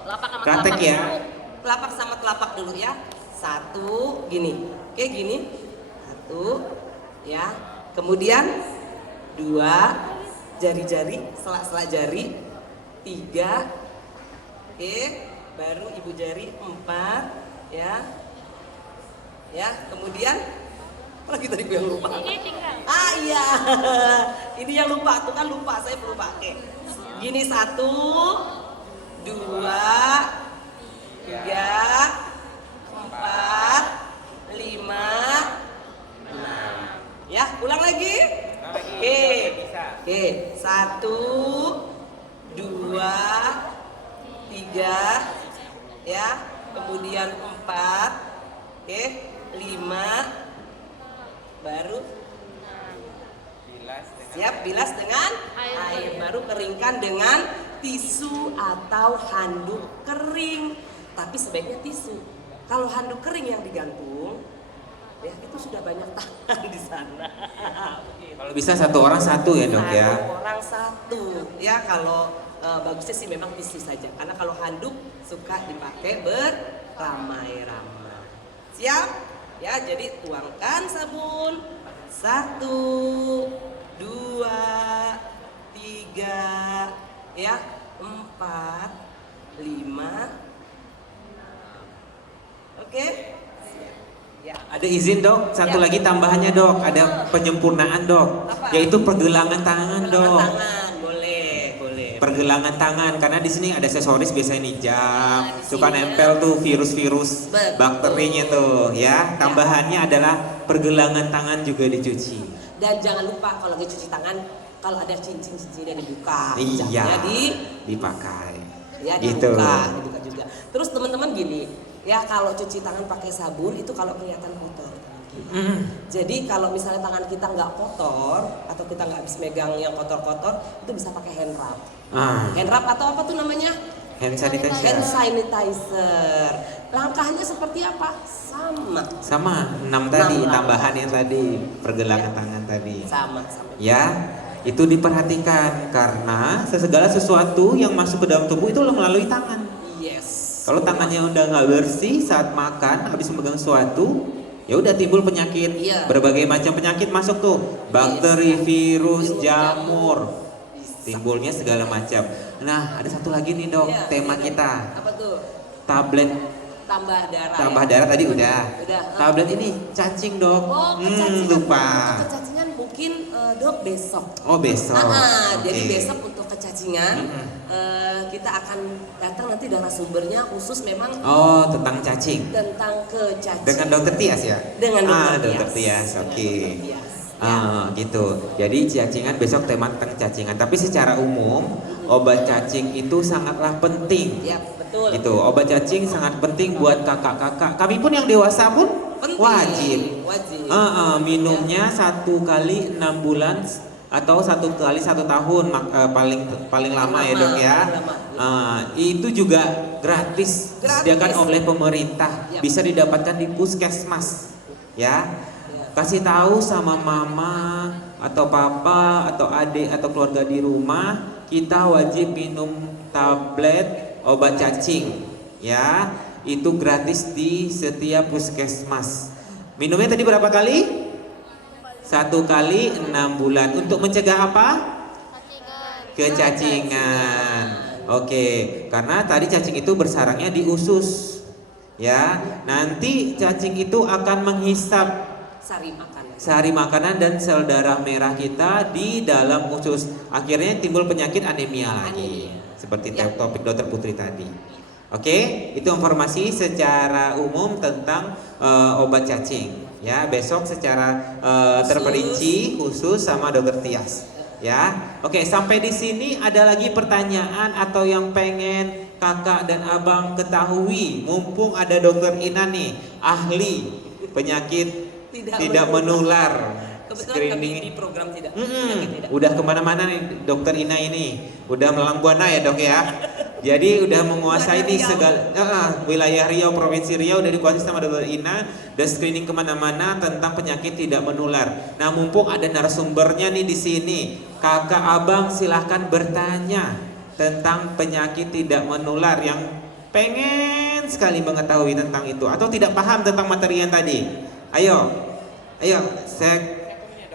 Telapak sama Praktek telapak ya. dulu. Telapak sama telapak dulu ya. 1 gini. Oke gini. 1 ya. Kemudian 2 jari-jari, sela-sela jari. 3 oke, baru ibu jari 4 ya. Ya, kemudian apa lagi tadi gue yang lupa? Ini tinggal. Ah iya. Ini yang lupa, tuh kan lupa, saya pelupa. Oke. Gini 1 2 3 4 5 6. Ya, ulang lagi. Oke. Oke, 1 2 3 ya, kemudian 4 oke, 5 baru siap bilas dengan air, baru keringkan dengan tisu atau handuk kering, tapi sebaiknya tisu. Kalau handuk kering yang digantung ya itu sudah banyak tangan di sana. Kalau bisa satu orang satu ya dok ya. Satu orang satu ya, kalau bagusnya sih memang tisu saja, karena kalau handuk suka dipakai beramai-ramai. Siap? Ya, jadi tuangkan sabun. 1, 2, 3, ya, 4, 5. Oke? Ya. Ada izin dok, satu lagi tambahannya dok, ada penyempurnaan dok, Apa? yaitu pergelangan tangan dok. Tangan, boleh, boleh. Pergelangan tangan, karena di sini ada aksesoris biasanya nih jam, Nah, di suka sini nempel tuh virus-virus Betul. bakterinya tuh ya. Tambahannya adalah pergelangan tangan juga dicuci. Dan jangan lupa kalau lagi cuci tangan, kalau ada cincin-cincinnya dibuka. Iya, Jadi dipakai. ya Gitu. dibuka juga. Terus teman-teman gini, ya kalau cuci tangan pakai sabun itu kalau kelihatan kotor. Jadi kalau misalnya tangan kita nggak kotor atau kita nggak habis megang yang kotor-kotor, itu bisa pakai hand rub. Hand rub atau apa tuh namanya? Hand sanitizer. Hand sanitizer. Langkahnya seperti apa? Sama 6 tadi, 6 tambahan yang tadi, pergelangan Ya. tangan tadi. Sama. Ya, itu diperhatikan karena segala sesuatu yang masuk ke dalam tubuh itu melalui tangan. Yes. Kalau tangannya udah nggak bersih saat makan, habis memegang sesuatu, ya udah timbul penyakit. Iya. Berbagai macam penyakit masuk tuh, bakteri, virus, jamur, timbulnya segala macam. Nah, ada satu lagi nih dok, Iya, tema iya. kita, Apa tuh? tablet Tambah darah. tambah ya? darah tadi udah. Udah. Tablet ini cacing dok. Oh, kecacingan. Lupa. Untuk kecacingan mungkin dok besok. Oh besok. Jadi Oke. besok untuk kecacingan kita akan datang nanti narasumbernya khusus memang Oh tentang cacing. tentang kecacingan. Dengan dokter Tias ya? Dengan dokter Tias. Oke. Gitu. Jadi cacingan besok tema tentang cacingan. Tapi secara umum obat cacing itu sangatlah penting. Ya betul. Gitu. Obat cacing sangat penting buat kakak-kakak. Kami pun yang dewasa pun Penting. wajib. Wajib. Minumnya 1 kali 6 bulan atau 1 kali 1 tahun paling lama ya dok ya. Itu juga gratis disediakan oleh pemerintah. Yap. Bisa didapatkan di puskesmas. Ya. Kasih tahu sama mama atau papa atau adik atau keluarga di rumah, kita wajib minum tablet obat cacing. Ya, itu gratis di setiap puskesmas. Minumnya tadi berapa kali? 1 kali 6 bulan. Untuk mencegah apa? Kecacingan. Oke, karena tadi cacing itu bersarangnya di usus. Ya, nanti cacing itu akan menghisap sari makanan dan sel darah merah kita di dalam usus. Akhirnya timbul penyakit anemia lagi. Seperti topik dokter Putri tadi. Oke, itu informasi secara umum tentang obat cacing. Ya, besok secara terperinci khusus sama dokter Tias. Ya, oke, sampai di sini ada lagi pertanyaan atau yang pengen kakak dan abang ketahui? Mumpung ada dokter Ina nih, ahli penyakit tidak menular. Kebetulan kami di program tidak. Udah kemana-mana nih dokter Ina ini, udah melalang buana ya dok ya. Jadi udah menguasai nih segala wilayah Riau, provinsi Riau udah dikuasai sama dokter Ina, dan screening kemana-mana tentang penyakit tidak menular. Nah mumpung ada narasumbernya nih di sini, kakak abang silahkan bertanya tentang penyakit tidak menular yang pengen sekali mengetahui tentang itu atau tidak paham tentang materi yang tadi. Ayo,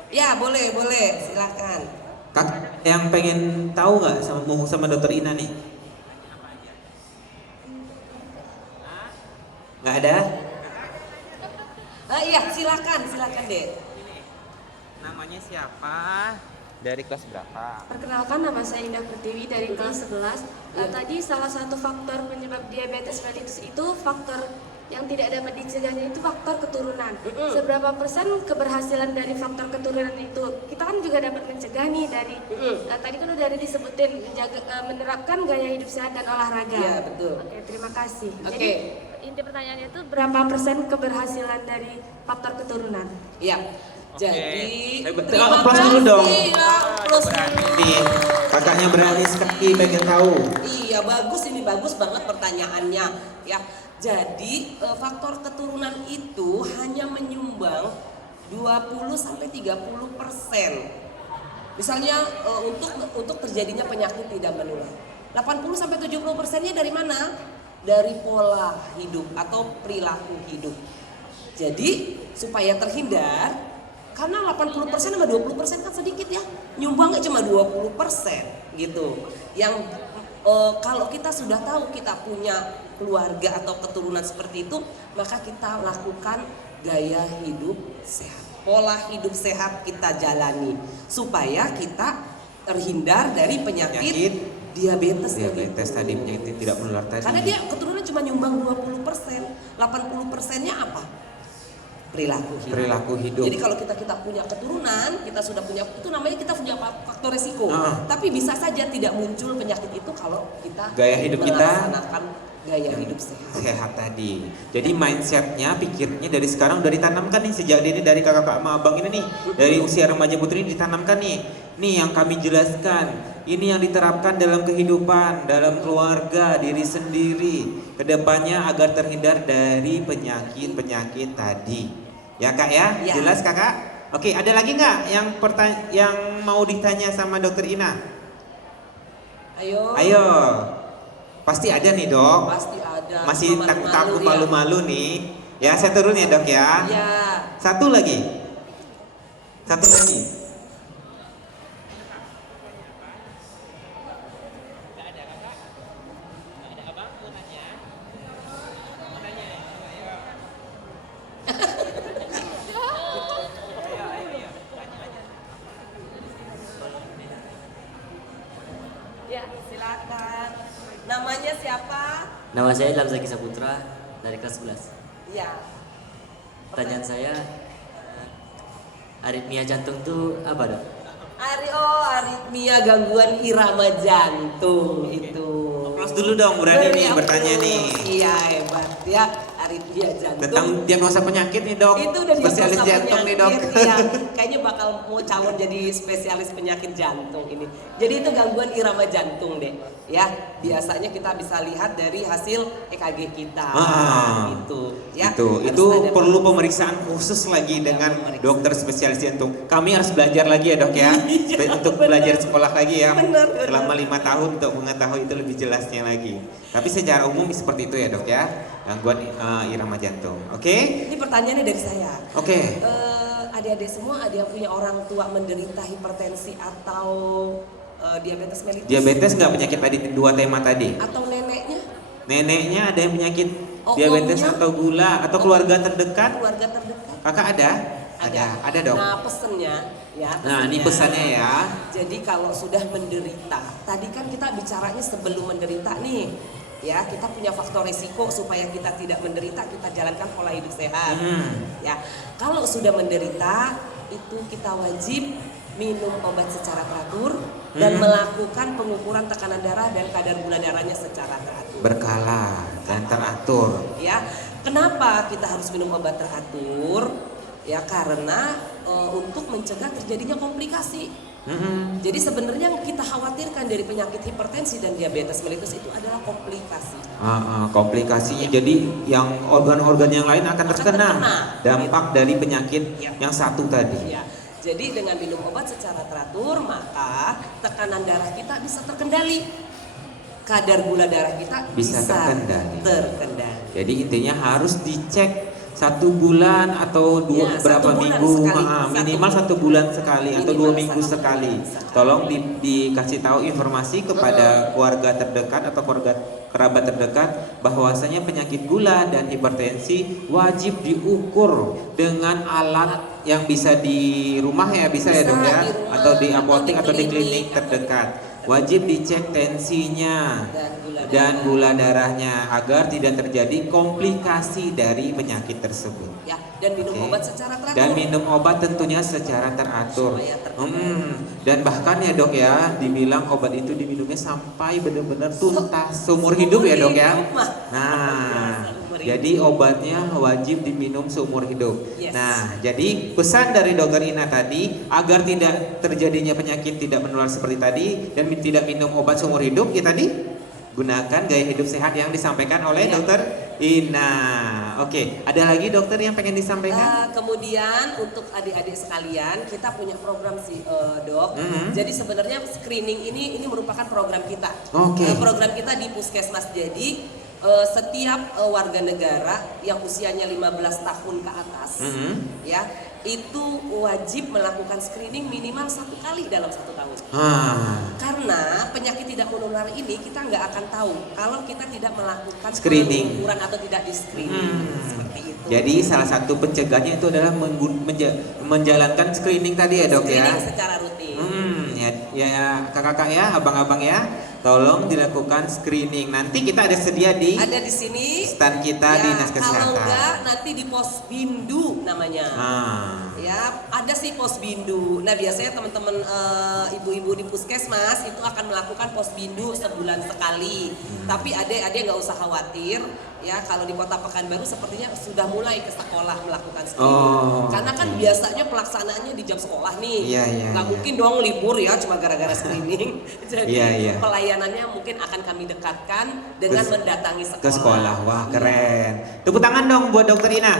Ya boleh, silakan. Kak, yang pengen tahu nggak sama dokter Ina nih? Nggak ada? Iya, silakan deh. Namanya siapa? Dari kelas berapa? Perkenalkan, nama saya Indah Pertiwi dari kelas 11. Tadi salah satu faktor penyebab diabetes mellitus itu faktor yang tidak dapat dicegahnya itu faktor keturunan. Seberapa persen keberhasilan dari faktor keturunan itu? Kita kan juga dapat mencegah nih dari tadi kan udah disebutin menerapkan gaya hidup sehat dan olahraga. Iya, betul. Oke, terima kasih. Oke. Jadi inti pertanyaannya itu berapa persen keberhasilan dari faktor keturunan? Iya. Jadi Terima kasih dulu dong. Plus Nih, kakaknya berani sekali pengen tahu. Iya, bagus banget pertanyaannya. Ya. Jadi faktor keturunan itu hanya menyumbang 20-30%. Misalnya untuk terjadinya penyakit tidak menular. 80-70%-nya dari mana? Dari pola hidup atau perilaku hidup. Jadi supaya terhindar, karena 80% sama 20% kan sedikit ya, nyumbangnya cuma 20% gitu. Yang kalau kita sudah tahu kita punya keluarga atau keturunan seperti itu, maka kita lakukan gaya hidup sehat. Pola hidup sehat kita jalani supaya kita terhindar dari penyakit diabetes tadi, penyakit tidak menular tadi. Karena dia keturunan cuma nyumbang 20%, 80%-nya apa? Perilaku hidup. Jadi kalau kita punya keturunan, kita sudah punya, itu namanya kita punya faktor resiko. Tapi bisa saja tidak muncul penyakit itu kalau kita gaya hidup kita melaksanakan gaya hidup sehat tadi. Jadi mindsetnya, pikirnya dari sekarang udah ditanamkan nih sejak ini dari kakak sama abang ini nih, dari usia remaja putri ditanamkan nih. Nih yang kami jelaskan, ini yang diterapkan dalam kehidupan, dalam keluarga, diri sendiri, kedepannya agar terhindar dari penyakit-penyakit tadi. Ya kak ya, jelas kakak? Oke, ada lagi nggak yang mau ditanya sama dokter Ina? Ayo. Pasti ada nih dok. Pasti ada. Masih takut malu-malu nih. Ya saya turun ya dok ya. Iya. Satu lagi. Ya, silakan. Namanya siapa? Nama saya Ilham Zaki Saputra dari kelas 11. Iya. Pertanyaan saya, aritmia jantung itu apa dok? Aritmia gangguan irama jantung itu. Aplaus dulu dong, berani nih bertanya nih. Iya hebat ya, aritmia jantung. Tentang diagnosa penyakit nih dok. Itu udah spesialis jantung nih dok. Iya, kayaknya bakal mau calon jadi spesialis penyakit jantung ini. Jadi itu gangguan irama jantung deh. Ya, biasanya kita bisa lihat dari hasil EKG kita. Gitu. Ya, itu perlu pemeriksaan khusus lagi dengan dokter spesialis jantung. Kami harus belajar lagi ya dok ya, untuk belajar sekolah lagi ya. Selama 5 tahun untuk mengetahui itu lebih jelasnya lagi. Tapi secara umum seperti itu ya dok ya, gangguan irama jantung. Oke? Ini pertanyaannya dari saya. Oke. Adik-adik semua ada yang punya orang tua menderita hipertensi atau diabetes mellitus? Diabetes nggak penyakit tadi, dua tema tadi? Atau neneknya? Neneknya ada yang penyakit diabetes atau gula atau keluarga terdekat? Keluarga terdekat. Kakak ada? Ada dong. Nah pesennya ya. Nah ini pesannya ya. Jadi kalau sudah menderita, tadi kan kita bicaranya sebelum menderita nih. Ya, kita punya faktor risiko supaya kita tidak menderita, kita jalankan pola hidup sehat. Ya, kalau sudah menderita, itu kita wajib minum obat secara teratur dan melakukan pengukuran tekanan darah dan kadar gula darahnya secara teratur. Berkala dan teratur. Ya, kenapa kita harus minum obat teratur? Ya, karena untuk mencegah terjadinya komplikasi. Jadi sebenarnya yang kita khawatirkan dari penyakit hipertensi dan diabetes mellitus itu adalah komplikasi. Komplikasinya jadi yang organ-organ yang lain akan terkena dampak dari penyakit yang satu tadi. Ya. Jadi dengan minum obat secara teratur maka tekanan darah kita bisa terkendali. Kadar gula darah kita bisa terkendali. Jadi intinya harus dicek 1 bulan atau berapa minggu, minimal 1 bulan sekali atau 2 minggu sekali. Tolong dikasih tahu informasi kepada keluarga terdekat atau kerabat terdekat bahwasanya penyakit gula dan hipertensi wajib diukur dengan alat yang bisa di rumah ya, bisa ya dok ya, atau di apotek atau di klinik terdekat. Wajib dicek tensinya dan gula darahnya agar tidak terjadi komplikasi dari penyakit tersebut. Ya, dan minum obat secara teratur. Dan minum obat tentunya secara teratur. Dan bahkan ya dok ya, dibilang obat itu diminumnya sampai benar-benar tuntas seumur hidup ya dok ya. Nah, jadi obatnya wajib diminum seumur hidup. Nah, jadi pesan dari dokter Ina tadi agar tidak terjadinya penyakit tidak menular seperti tadi dan tidak minum obat seumur hidup ya tadi, gunakan gaya hidup sehat yang disampaikan oleh dokter Ina. Oke, ada lagi dokter yang pengen disampaikan? Kemudian untuk adik-adik sekalian, kita punya program sih dok. Jadi sebenarnya screening ini merupakan program kita. Program kita di Puskesmas. Jadi setiap warga negara yang usianya 15 tahun ke atas, ya, itu wajib melakukan screening minimal 1 kali dalam 1 tahun. Karena penyakit tidak menular ini kita nggak akan tahu kalau kita tidak melakukan Screening. pengukuran atau tidak di screening. Seperti itu. Jadi salah satu pencegahannya itu adalah menjalankan screening tadi ya dok ya. Screening secara rutin. Ya kakak-kakak ya, abang-abang ya, tolong dilakukan screening. Nanti kita ada sedia di sini stand kita di Dinas Kesehatan. Kalau enggak nanti di Posbindu namanya. Ya, ada sih Posbindu. Nah, biasanya teman-teman ibu-ibu di puskesmas itu akan melakukan Posbindu sebulan sekali. Tapi adik-adik nggak usah khawatir, ya, kalau di Kota Pekanbaru sepertinya sudah mulai ke sekolah melakukan screening. Karena kan biasanya pelaksanaannya di jam sekolah nih. Nggak mungkin dong libur ya cuma gara-gara screening. Jadi pelayanannya mungkin akan kami dekatkan dengan mendatangi sekolah. Ke sekolah, wah keren. Tepuk tangan dong buat Dokter Ina.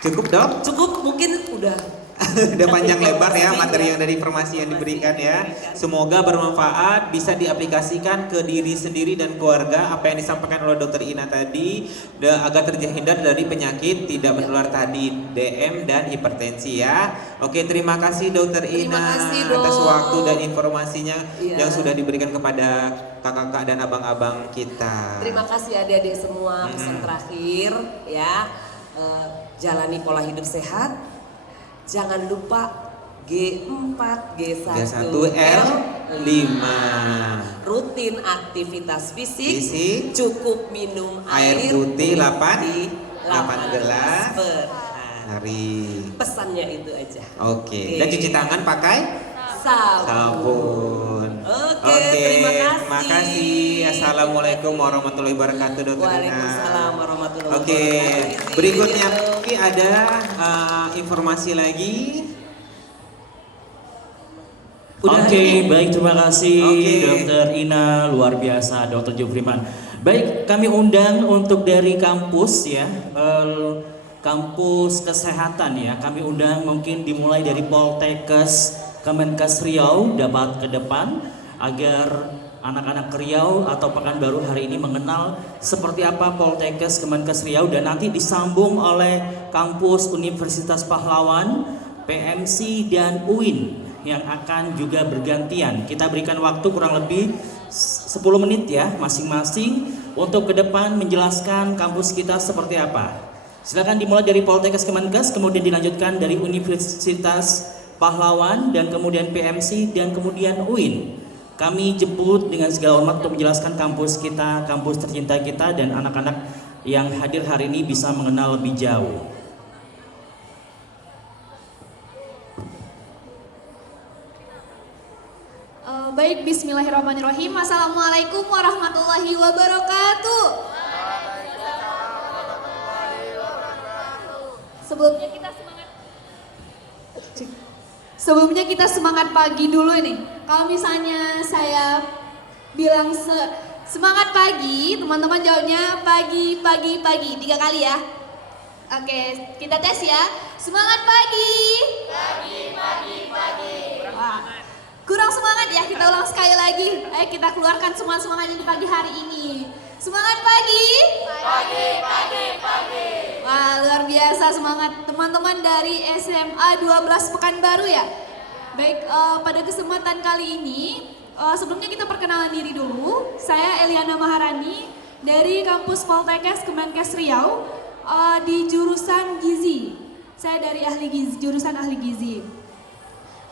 Cukup dok? Cukup, mungkin udah. Udah panjang lebar ya materi yang dari informasi yang diberikan ya. Semoga bermanfaat, bisa diaplikasikan ke diri sendiri dan keluarga apa yang disampaikan oleh Dokter Ina tadi, agar terhindar dari penyakit tidak menular tadi, DM dan hipertensi ya. Oke, terima kasih Dokter Ina atas waktu dan informasinya yang sudah diberikan kepada kakak-kakak dan abang-abang kita. Terima kasih adik-adik semua. Pesan terakhir ya, jalani pola hidup sehat. Jangan lupa G4, G1, L5. Rutin aktivitas fisik. Cukup minum air putih 8 gelas per hari. Pesannya itu aja. Oke. Dan cuci tangan pakai sabun. Oke, terima kasih. Assalamualaikum warahmatullahi wabarakatuh Dokter Ina. Waalaikumsalam warahmatullahi wabarakatuh. Oke, berikutnya ada informasi lagi. Oke, baik, terima kasih Dokter Ina, luar biasa Dokter Jufriman. Baik, kami undang untuk dari kampus ya, kampus kesehatan ya. Kami undang mungkin dimulai dari Poltekkes Kemenkes Riau dapat ke depan agar anak-anak Riau atau Pekanbaru hari ini mengenal seperti apa Poltekkes Kemenkes Riau, dan nanti disambung oleh kampus Universitas Pahlawan, PMC dan UIN yang akan juga bergantian. Kita berikan waktu kurang lebih 10 menit ya masing-masing untuk ke depan menjelaskan kampus kita seperti apa. Silakan dimulai dari Poltekkes Kemenkes, kemudian dilanjutkan dari Universitas Pahlawan dan kemudian PMC dan kemudian UIN. Kami jemput dengan segala hormat untuk menjelaskan kampus kita, kampus tercinta kita, dan anak-anak yang hadir hari ini bisa mengenal lebih jauh. Baik, bismillahirrahmanirrahim. Assalamualaikum warahmatullahi wabarakatuh. Sebelumnya kita semangat pagi dulu ini. Kalau misalnya saya bilang semangat pagi, teman-teman jawabnya pagi, pagi, pagi 3 kali ya. Oke, kita tes ya. Semangat pagi. Pagi, pagi, pagi. Wah, kurang semangat ya, kita ulang sekali lagi. Ayo kita keluarkan semua semangatnya di pagi hari ini. Semangat pagi. Pagi, pagi, pagi. Wah, luar biasa semangat teman-teman dari SMA 12 Pekanbaru ya. Baik, pada kesempatan kali ini, sebelumnya kita perkenalan diri dulu. Saya Eliana Maharani dari kampus Poltekkes Kemenkes Riau di jurusan Gizi. Saya dari jurusan ahli gizi.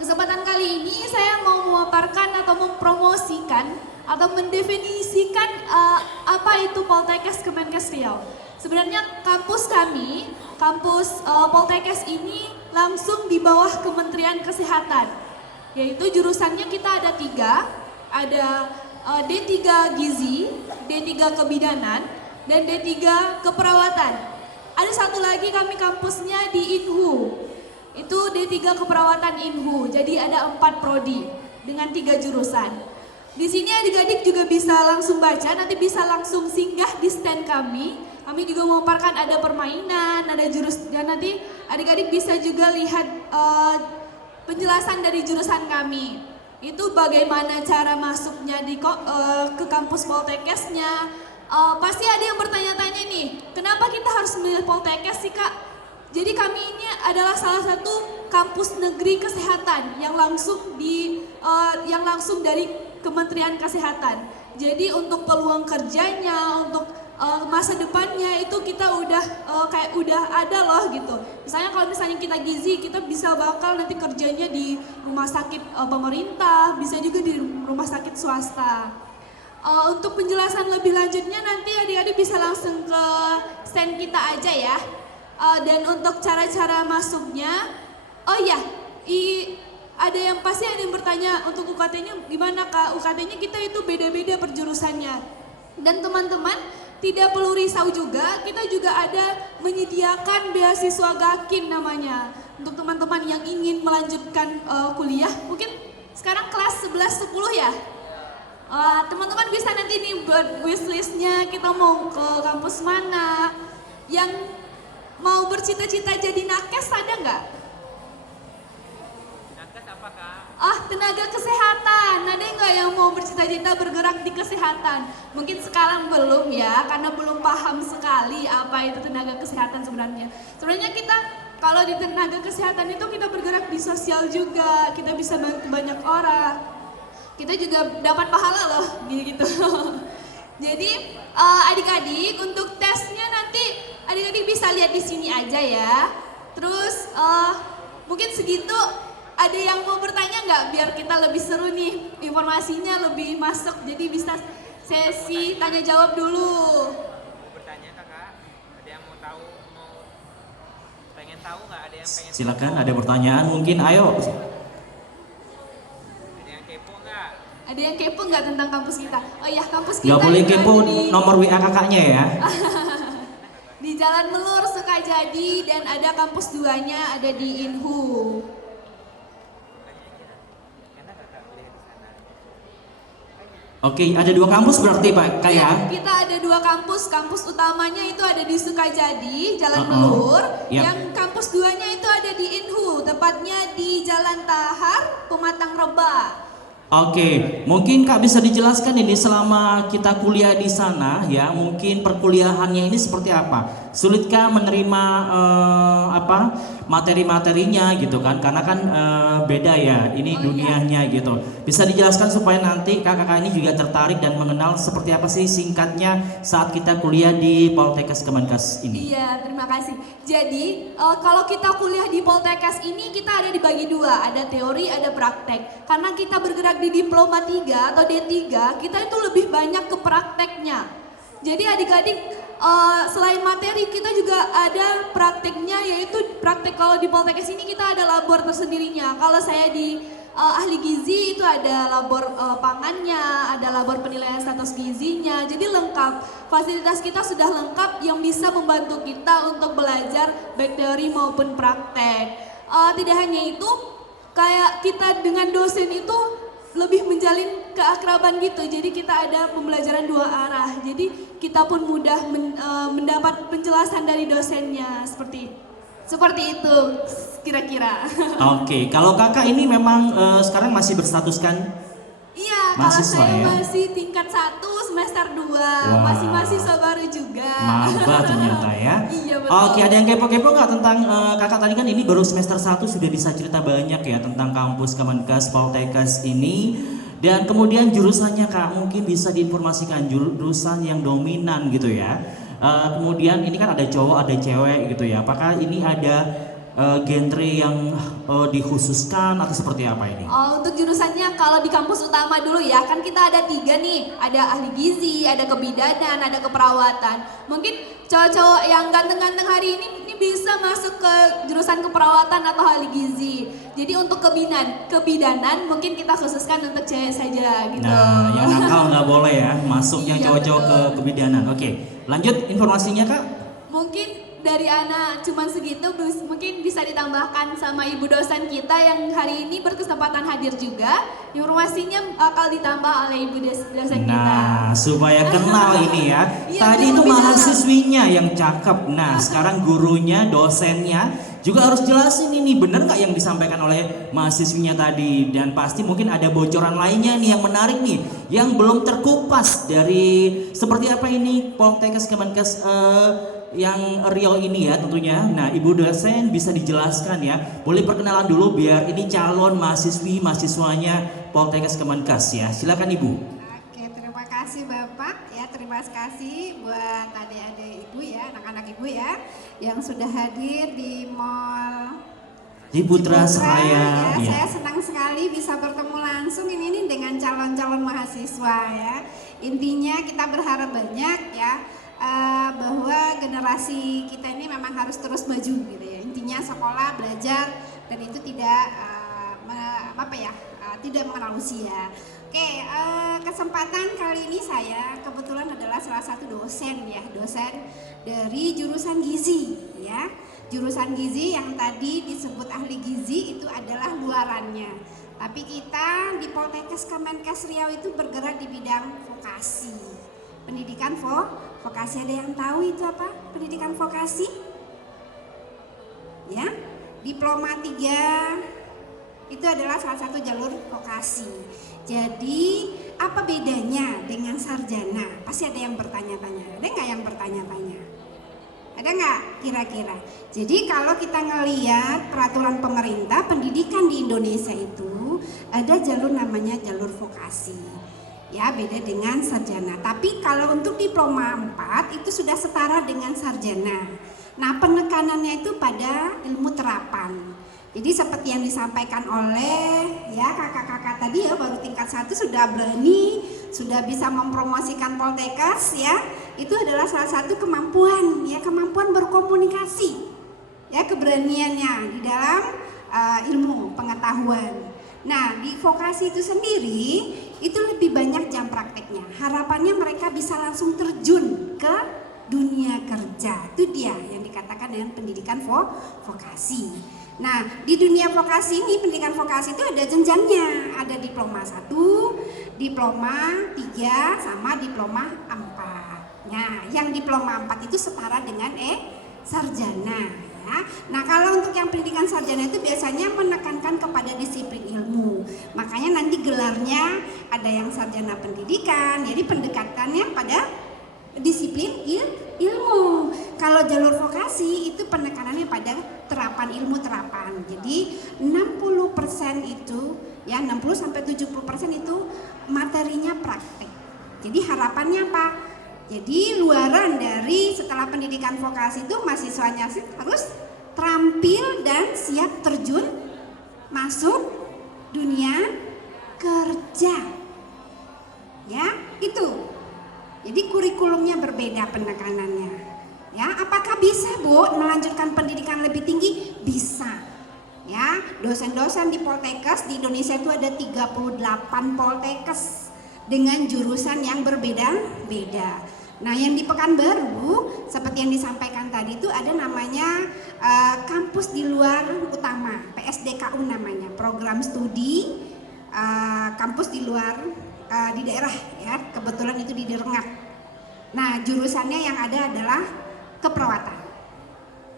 Kesempatan kali ini saya mau memaparkan atau mempromosikan atau mendefinisikan apa itu Poltekkes Kemenkes Riau. Sebenarnya kampus kami, kampus Poltekkes ini langsung di bawah Kementerian Kesehatan. Yaitu jurusannya kita ada 3, ada D3 Gizi, D3 Kebidanan, dan D3 Keperawatan. Ada satu lagi kami kampusnya di INHU. Itu D3 Keperawatan INHU, jadi ada 4 prodi dengan 3 jurusan. Di sini adik-adik juga bisa langsung baca, nanti bisa langsung singgah di stand kami. Kami juga memaparkan ada permainan, ada dan nanti adik-adik bisa juga lihat penjelasan dari jurusan kami. Itu bagaimana cara masuknya ke kampus Poltekkesnya. Pasti ada yang bertanya-tanya nih, kenapa kita harus memilih Poltekkes sih Kak? Jadi kami ini adalah salah satu kampus negeri kesehatan yang langsung dari Kementerian Kesehatan. Jadi untuk peluang kerjanya, untuk masa depannya itu kita udah ada loh gitu. Misalnya kalau misalnya kita gizi, kita bisa bakal nanti kerjanya di rumah sakit pemerintah, bisa juga di rumah sakit swasta. Untuk penjelasan lebih lanjutnya nanti adik-adik bisa langsung ke stand kita aja ya. Dan untuk cara-cara masuknya, ada yang bertanya untuk UKT-nya gimana Kak? UKT-nya kita itu beda-beda per jurusannya. Dan teman-teman tidak perlu risau juga, kita juga ada menyediakan beasiswa GAKIN namanya. Untuk teman-teman yang ingin melanjutkan kuliah, mungkin sekarang kelas 11-10 ya. Teman-teman bisa nanti nih buat wishlistnya, kita mau ke kampus mana. Yang mau bercita-cita jadi nakes ada nggak? Nakes apa Kak? Tenaga kesehatan. Ada nggak yang mau bercita-cita bergerak di kesehatan? Mungkin sekarang belum ya, karena belum paham sekali apa itu tenaga kesehatan sebenarnya. Sebenarnya kita kalau di tenaga kesehatan itu kita bergerak di sosial juga, kita bisa bantu banyak orang. Kita juga dapat pahala loh, gitu. Jadi adik-adik untuk tesnya nanti adik-adik bisa lihat di sini aja ya. Terus mungkin segitu. Ada yang mau bertanya nggak biar kita lebih seru nih, informasinya lebih masuk, jadi bisa sesi tanya jawab dulu. Mau bertanya Kakak? Ada yang mau tahu? Pengen tahu nggak? Ada yang pengen? Silakan, ada pertanyaan mungkin, ayo. Ada yang kepo nggak? Ada yang kepo nggak tentang kampus kita? Oh iya, kampus kita Nggak boleh itu kepo ada di, nomor WA kakaknya ya. di Jalan Melur Sukajadi, dan ada kampus 2-nya ada di Inhu. Oke, ada 2 kampus berarti Pak Kak ya? Kita ada 2 kampus. Kampus utamanya itu ada di Sukajadi, Jalan Melur. Yep. Yang kampus 2-nya itu ada di Inhu, tepatnya di Jalan Tahar, Pematang Reba. Oke, mungkin Kak bisa dijelaskan ini selama kita kuliah di sana ya, mungkin perkuliahannya ini seperti apa? Sulitkah menerima materi-materinya gitu kan? Karena kan beda ya, ini dunianya gitu. Bisa dijelaskan supaya nanti kakak-kakak ini juga tertarik dan mengenal seperti apa sih singkatnya saat kita kuliah di Poltekkes Kemenkes ini. Iya, terima kasih. Jadi kalau kita kuliah di Poltekkes ini kita ada dibagi 2, ada teori, ada praktek. Karena kita bergerak di diploma 3 atau D3, kita itu lebih banyak ke prakteknya. Jadi adik-adik selain materi kita juga ada prakteknya, yaitu praktek kalau di Poltekkes ini kita ada labor tersendirinya. Kalau saya di ahli gizi itu ada labor pangannya, ada labor penilaian status gizinya. Jadi lengkap, fasilitas kita sudah lengkap yang bisa membantu kita untuk belajar baik teori maupun praktek. Tidak hanya itu, kayak kita dengan dosen itu lebih menjalin keakraban gitu. Jadi kita ada pembelajaran 2 arah. Jadi kita pun mudah mendapat penjelasan dari dosennya seperti itu kira-kira. Oke, kalau kakak ini memang sekarang masih berstatuskan? Iya, kalau mahasiswa saya ya? masih tingkat 1 semester 2, masih mahasiswa baru juga. Maba ternyata ya. Iya betul. Oke, ada yang kepo-kepo nggak tentang kakak tadi kan ini baru semester 1 sudah bisa cerita banyak ya tentang kampus Kemenkes Poltekkes ini. Dan kemudian jurusannya Kak mungkin bisa diinformasikan jurusan yang dominan gitu ya. Kemudian ini kan ada cowok ada cewek gitu ya. Apakah ini ada genre yang dikhususkan atau seperti apa ini? Untuk jurusannya kalau di kampus utama dulu ya, kan kita ada 3 nih, ada ahli gizi, ada kebidanan, ada keperawatan. Mungkin cowok-cowok yang ganteng-ganteng hari ini bisa masuk ke jurusan keperawatan atau ahli gizi. Jadi untuk kebidanan mungkin kita khususkan untuk cewek saja gitu. Nah, yang nakal nggak boleh ya, masuk yang Iya, cowok-cowok ke betul. kebidanan. Oke, lanjut informasinya Kak. Mungkin dari anak cuman segitu, mungkin bisa ditambahkan sama ibu dosen kita yang hari ini berkesempatan hadir juga. Informasinya bakal ditambah oleh ibu dosen kita. Nah, supaya kenal ini ya. Iya, Tadi biar itu lebih mahasiswinya yang cakep. Nah, sekarang gurunya, dosennya juga harus jelasin ini benar nggak yang disampaikan oleh mahasiswinya tadi, dan pasti mungkin ada bocoran lainnya nih yang menarik nih yang belum terkupas dari seperti apa ini Poltekkes Kemenkes yang Riau ini ya tentunya. Nah, Ibu dosen bisa dijelaskan ya, boleh perkenalan dulu biar ini calon mahasiswanya Poltekkes Kemenkes ya. Silakan Ibu. Oke, terima kasih Bapak ya, terima kasih buat adik-adik Ibu ya, anak-anak Ibu ya yang sudah hadir di Mall Ciputra ya. Seraya. Ya. Saya senang sekali bisa bertemu langsung ini dengan calon-calon mahasiswa ya. Intinya kita berharap banyak ya bahwa generasi kita ini memang harus terus maju gitu ya. Intinya sekolah, belajar, dan itu tidak tidak mengenal usia. Oke, kesempatan kali ini saya kebetulan adalah salah satu dosen ya, dosen dari jurusan gizi ya. Jurusan gizi yang tadi disebut ahli gizi itu adalah luarannya. Tapi kita di Poltekkes Kemenkes Riau itu bergerak di bidang vokasi. Pendidikan vokasi, ada yang tahu itu apa? Pendidikan vokasi? Ya, diploma 3 itu adalah salah satu jalur vokasi. Jadi apa bedanya dengan sarjana? Pasti ada yang bertanya-tanya. Ada nggak yang bertanya-tanya? Ada nggak kira-kira? Jadi kalau kita ngelihat peraturan pemerintah pendidikan di Indonesia itu ada jalur namanya jalur vokasi. Ya, beda dengan sarjana. Tapi kalau untuk diploma 4 itu sudah setara dengan sarjana. Nah, penekanannya itu pada ilmu terapan. Jadi seperti yang disampaikan oleh ya kakak-kakak tadi ya, baru tingkat 1 sudah berani, sudah bisa mempromosikan Poltekkes ya. Itu adalah salah satu kemampuan ya, kemampuan berkomunikasi. Ya, keberaniannya di dalam ilmu pengetahuan. Nah, di vokasi itu sendiri itu lebih banyak jam prakteknya. Harapannya mereka bisa langsung terjun ke dunia kerja. Itu dia yang dikatakan dengan pendidikan vokasi. Nah, di dunia vokasi ini, pendidikan vokasi itu ada jenjangnya. Ada diploma 1, diploma 3, sama diploma 4. Nah, yang diploma 4 itu setara dengan sarjana. Ya. Nah, kalau untuk yang pendidikan sarjana itu biasanya menekankan kepada disiplin ilmu. Makanya nanti gelarnya ada yang sarjana pendidikan. Jadi pendekatannya pada disiplin ilmu. Kalau jalur vokasi itu penekanannya pada terapan, ilmu terapan. Jadi 60% itu ya, 60-70% itu materinya praktek. Jadi harapannya apa? Jadi luaran dari setelah pendidikan vokasi itu mahasiswanya harus terampil dan siap terjun masuk dunia kerja. Ya, itu. Jadi kurikulumnya berbeda penekanannya. Ya, apakah bisa Bu melanjutkan pendidikan lebih tinggi? Bisa. Ya, dosen-dosen di Poltekkes di Indonesia itu ada 38 Poltekkes dengan jurusan yang berbeda-beda. Nah, yang di Pekanbaru seperti yang disampaikan tadi itu ada namanya kampus di luar utama, PSDKU namanya, program studi kampus di luar di daerah ya, kebetulan itu di Rengat. Nah, jurusannya yang ada adalah keperawatan.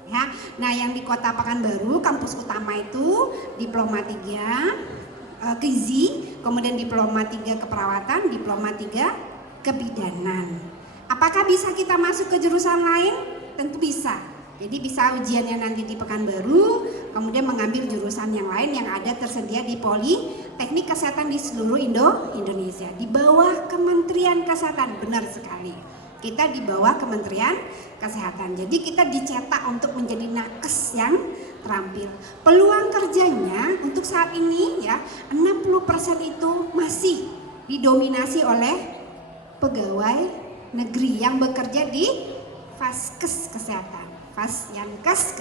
Ya. Nah, yang di Kota Pekanbaru kampus utama itu diploma 3 gizi, kemudian diploma 3 keperawatan, diploma 3 kebidanan. Apakah bisa kita masuk ke jurusan lain? Tentu bisa. Jadi bisa ujiannya nanti di Pekanbaru, kemudian mengambil jurusan yang lain yang ada tersedia di Politeknik Kesehatan di seluruh Indonesia. Di bawah Kementerian Kesehatan, benar sekali. Kita di bawah Kementerian Kesehatan. Jadi kita dicetak untuk menjadi nakes yang terampil. Peluang kerjanya untuk saat ini ya 60% itu masih didominasi oleh pegawai negeri yang bekerja di Faskes Kesehatan, Fasyankes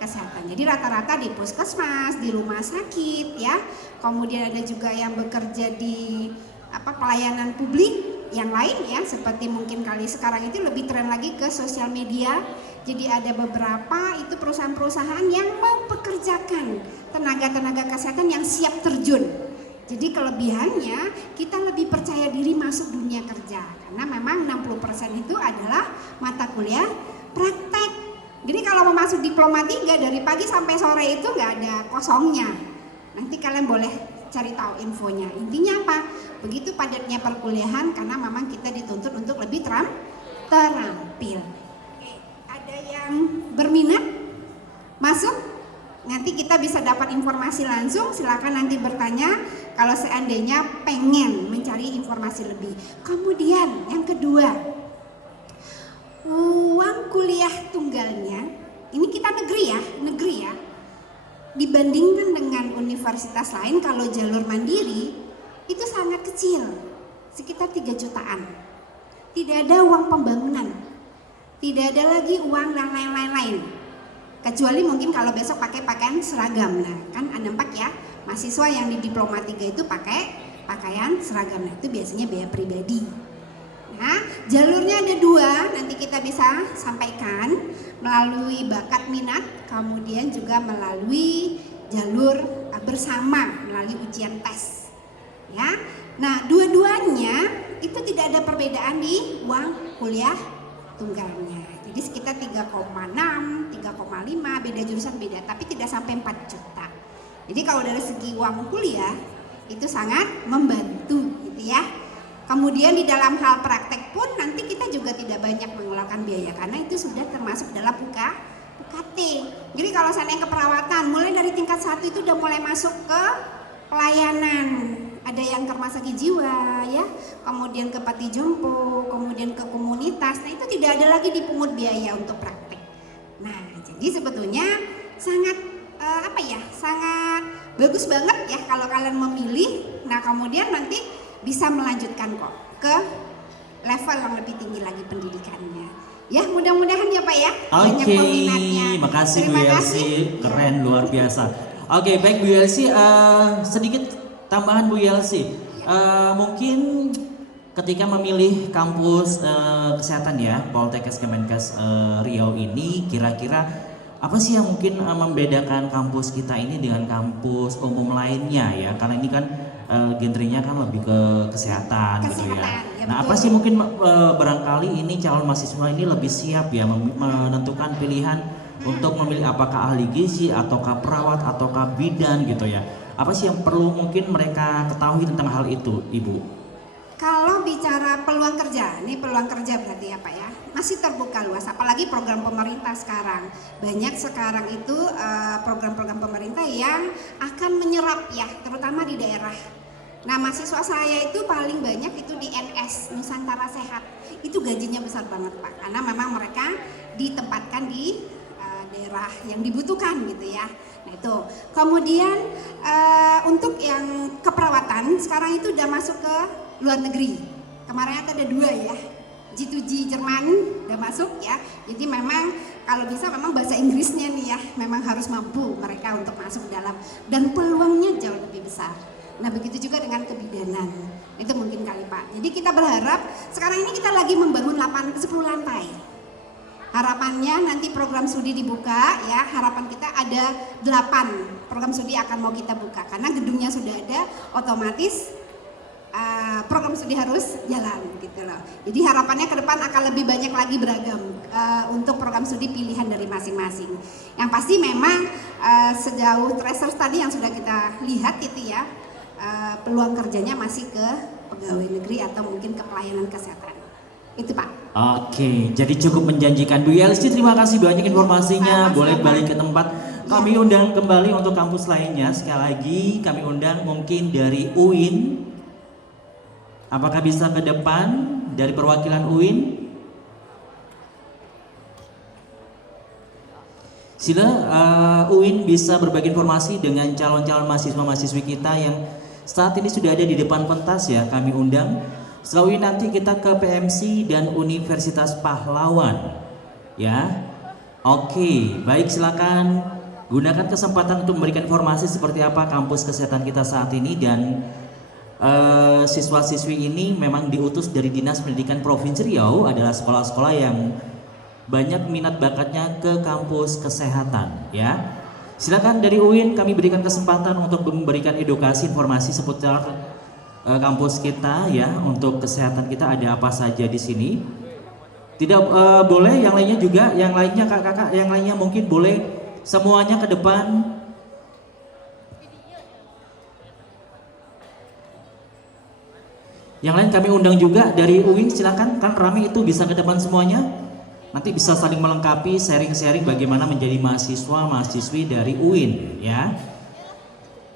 Kesehatan. Jadi rata-rata di puskesmas, di rumah sakit ya. Kemudian ada juga yang bekerja di pelayanan publik yang lain ya, seperti mungkin kali sekarang itu lebih tren lagi ke sosial media. Jadi ada beberapa itu perusahaan-perusahaan yang mempekerjakan tenaga-tenaga kesehatan yang siap terjun. Jadi kelebihannya kita lebih percaya diri masuk dunia kerja karena memang 60% itu adalah mata kuliah praktek. Jadi kalau mau masuk diploma 3 dari pagi sampai sore itu nggak ada kosongnya. Nanti kalian boleh cari tahu infonya. Intinya apa? Begitu padatnya perkuliahan karena memang kita dituntut untuk lebih terampil. Oke, ada yang berminat masuk? Nanti kita bisa dapat informasi langsung, silakan nanti bertanya kalau seandainya pengen mencari informasi lebih. Kemudian yang kedua, uang kuliah tunggalnya, ini kita negeri ya. Dibandingkan dengan universitas lain, kalau jalur mandiri itu sangat kecil, sekitar 3 jutaan. Tidak ada uang pembangunan, tidak ada lagi uang dan lain-lain. Kecuali mungkin kalau besok pakai pakaian seragam, nah kan Anda nampak ya, mahasiswa yang di diploma 3 itu pakai pakaian seragam, nah itu biasanya biaya pribadi. Nah, jalurnya ada 2, nanti kita bisa sampaikan melalui bakat minat, kemudian juga melalui jalur bersama melalui ujian tes. Ya, nah dua-duanya itu tidak ada perbedaan di uang kuliah tunggalnya. Jadi sekitar 3,6, 3,5, beda jurusan beda, tapi tidak sampai 4 juta. Jadi kalau dari segi uang kuliah itu sangat membantu gitu ya. Kemudian di dalam hal praktek pun nanti kita juga tidak banyak mengeluarkan biaya karena itu sudah termasuk dalam UKT. Jadi kalau saya keperawatan mulai dari tingkat 1 itu udah mulai masuk ke pelayanan. Ada yang ke rumah sakit jiwa ya, kemudian ke panti jompo, kemudian ke komunitas. Nah itu tidak ada lagi dipungut biaya untuk praktek. Nah jadi sebetulnya sangat sangat bagus banget ya kalau kalian memilih. Nah kemudian nanti bisa melanjutkan kok ke level yang lebih tinggi lagi pendidikannya. Ya mudah-mudahan ya Pak ya. Banyak peminatnya. Makasih Bu Terima Yelsi, kasih. keren luar biasa. Oke, baik Bu Yelsi, sedikit tambahan Bu Yelsi. Mungkin ketika memilih kampus kesehatan ya, Poltekkes Kemenkes Riau ini, kira-kira apa sih yang mungkin membedakan kampus kita ini dengan kampus umum lainnya ya? Karena ini kan genrenya kan lebih ke kesehatan gitu ya. Nah, apa sih mungkin barangkali ini calon mahasiswa ini lebih siap ya menentukan pilihan untuk memilih apakah ahli gizi ataukah perawat ataukah bidan gitu ya. Apa sih yang perlu mungkin mereka ketahui tentang hal itu, Ibu? Kalau bicara peluang kerja, ini peluang kerja berarti apa ya? Masih terbuka luas, apalagi program pemerintah sekarang. Banyak sekarang itu program-program pemerintah yang akan menyerap ya, terutama di daerah. Nah mahasiswa saya itu paling banyak itu di NS, Nusantara Sehat. Itu gajinya besar banget Pak, karena memang mereka ditempatkan di daerah yang dibutuhkan gitu ya. Nah itu. Kemudian untuk yang keperawatan sekarang itu udah masuk ke luar negeri. Kemarin ada 2 ya. G2G Jerman udah masuk ya. Jadi memang kalau bisa memang bahasa Inggrisnya nih ya, memang harus mampu mereka untuk masuk dalam, dan peluangnya jauh lebih besar. Nah begitu juga dengan kebidanan. Itu mungkin kali Pak. Jadi kita berharap sekarang ini kita lagi membangun 10 lantai. Harapannya nanti program studi dibuka ya, harapan kita ada 8 program studi akan mau kita buka karena gedungnya sudah ada, otomatis program studi harus jalan gitu loh. Jadi harapannya ke depan akan lebih banyak lagi beragam untuk program studi pilihan dari masing-masing. Yang pasti memang sejauh tracer tadi yang sudah kita lihat itu ya, peluang kerjanya masih ke pegawai negeri atau mungkin ke pelayanan kesehatan. Itu Pak. Oke, jadi cukup menjanjikan Bu Yelsi, terima kasih banyak informasinya. Boleh balik ke tempat. Kami undang kembali untuk kampus lainnya. Sekali lagi kami undang mungkin dari UIN. Apakah bisa ke depan dari perwakilan UIN? Sila UIN bisa berbagi informasi dengan calon-calon mahasiswa-mahasiswi kita yang saat ini sudah ada di depan pentas ya. Kami undang. Setelah UIN nanti kita ke PMC dan Universitas Pahlawan. Ya. Oke, baik, silakan gunakan kesempatan untuk memberikan informasi seperti apa kampus kesehatan kita saat ini, dan siswa-siswi ini memang diutus dari Dinas Pendidikan Provinsi Riau, adalah sekolah-sekolah yang banyak minat bakatnya ke kampus kesehatan ya. Silakan dari UIN kami berikan kesempatan untuk memberikan edukasi informasi seputar kampus kita ya, untuk kesehatan kita ada apa saja di sini. Tidak boleh, yang lainnya juga, yang lainnya kakak-kakak, yang lainnya mungkin boleh semuanya ke depan. Yang lain kami undang juga dari UIN, silakan, kan rame itu bisa ke depan semuanya. Nanti bisa saling melengkapi, sharing-sharing bagaimana menjadi mahasiswa, mahasiswi dari UIN ya.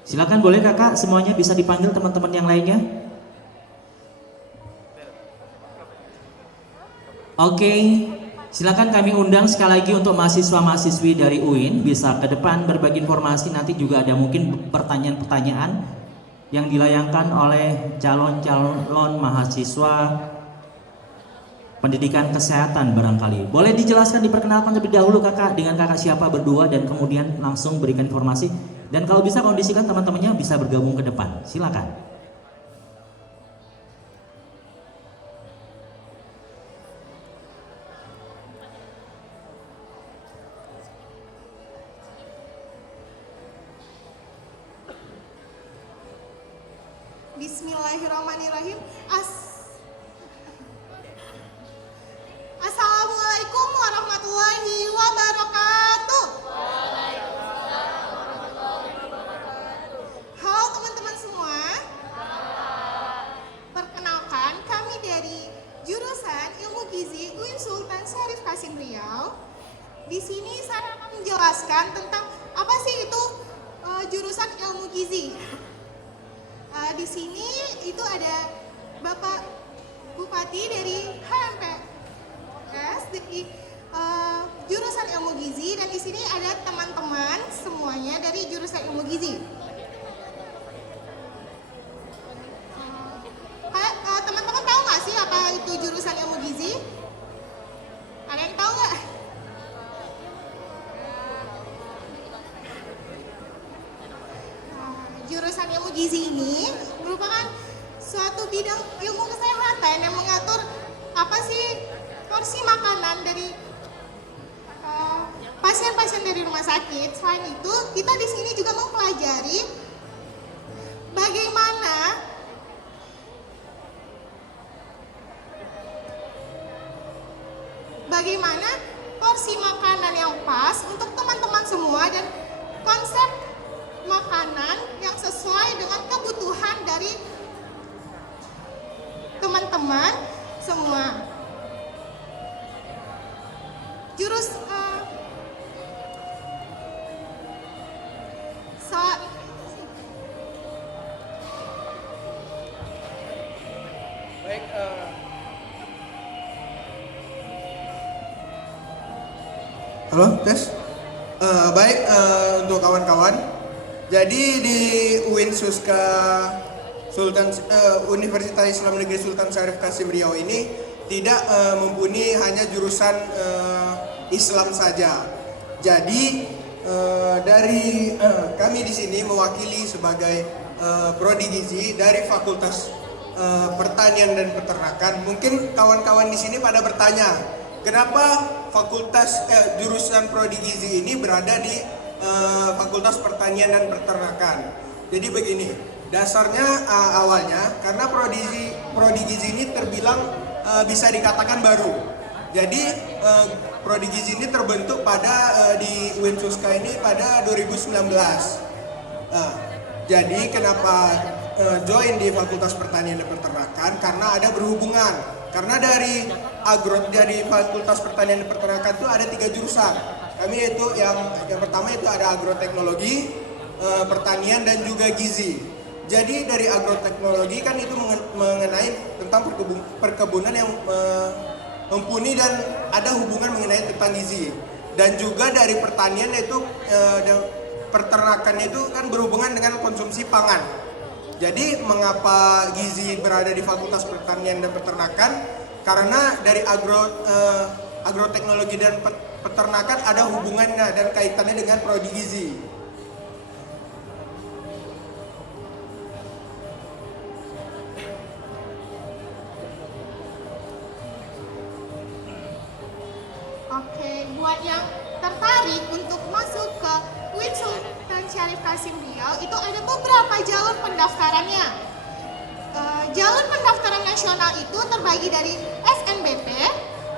Silakan boleh kakak, semuanya bisa dipanggil teman-teman yang lainnya. Oke, silakan kami undang sekali lagi untuk mahasiswa-mahasiswi dari UIN bisa ke depan berbagi informasi. Nanti juga ada mungkin pertanyaan-pertanyaan yang dilayangkan oleh calon-calon mahasiswa pendidikan kesehatan barangkali. Boleh dijelaskan, diperkenalkan terlebih dahulu kakak, dengan kakak siapa berdua, dan kemudian langsung berikan informasi. Dan kalau bisa kondisikan teman-temannya bisa bergabung ke depan. Silakan. Bismillahirrahmanirrahim. Assalamualaikum warahmatullahi wabarakatuh. Halo teman-teman semua. Perkenalkan, kami dari jurusan Ilmu Gizi UIN Sultan Syarif Qasim Riau. Di sini saya akan menjelaskan tentang apa sih itu jurusan Ilmu Gizi. Di sini itu ada Bapak Bupati dari HMPS dari jurusan Ilmu Gizi, dan di sini ada teman-teman semuanya dari jurusan Ilmu Gizi. Teman-teman tahu nggak sih apa itu jurusan Ilmu Gizi? Ada yang tahu nggak? Jurusan Ilmu Gizi ini merupakan suatu bidang ilmu kesehatan yang mengatur apa sih porsi makanan dari pasien-pasien dari rumah sakit. Selain itu, kita di sini juga mempelajari bagaimana porsi makanan yang pas untuk teman-teman semua dan konsep makanan yang sesuai dengan kebutuhan dari teman-teman semua. Halo, tes. Untuk kawan-kawan. Jadi di UIN Suska Universitas Islam Negeri Sultan Syarif Qasim Riau ini tidak mempunyai hanya jurusan Islam saja. Jadi dari kami di sini mewakili sebagai prodi gizi dari Fakultas Pertanian dan Peternakan. Mungkin kawan-kawan di sini pada bertanya, kenapa fakultas jurusan prodi gizi ini berada di Fakultas Pertanian dan Peternakan? Jadi begini, dasarnya awalnya karena prodi gizi ini terbilang bisa dikatakan baru. Jadi prodi gizi ini terbentuk pada di UIN Suska ini pada 2019. Jadi kenapa join di Fakultas Pertanian dan Peternakan? Karena ada berhubungan. Karena dari Fakultas Pertanian dan Peternakan itu ada 3 jurusan. Kami itu yang pertama itu ada agroteknologi, pertanian dan juga gizi. Jadi dari agroteknologi kan itu mengenai tentang perkebunan yang mumpuni dan ada hubungan mengenai tentang gizi. Dan juga dari pertanian itu peternakan itu kan berhubungan dengan konsumsi pangan. Jadi mengapa gizi berada di Fakultas Pertanian dan Peternakan? Karena dari agroteknologi dan peternakan ada hubungannya dan kaitannya dengan prodi gizi. Oke, buat yang tertarik untuk masuk ke UIN Sultan Syarif Qasim Riau itu ada beberapa jalur pendaftarannya. Jalur pendaftaran nasional itu terbagi dari SNBP,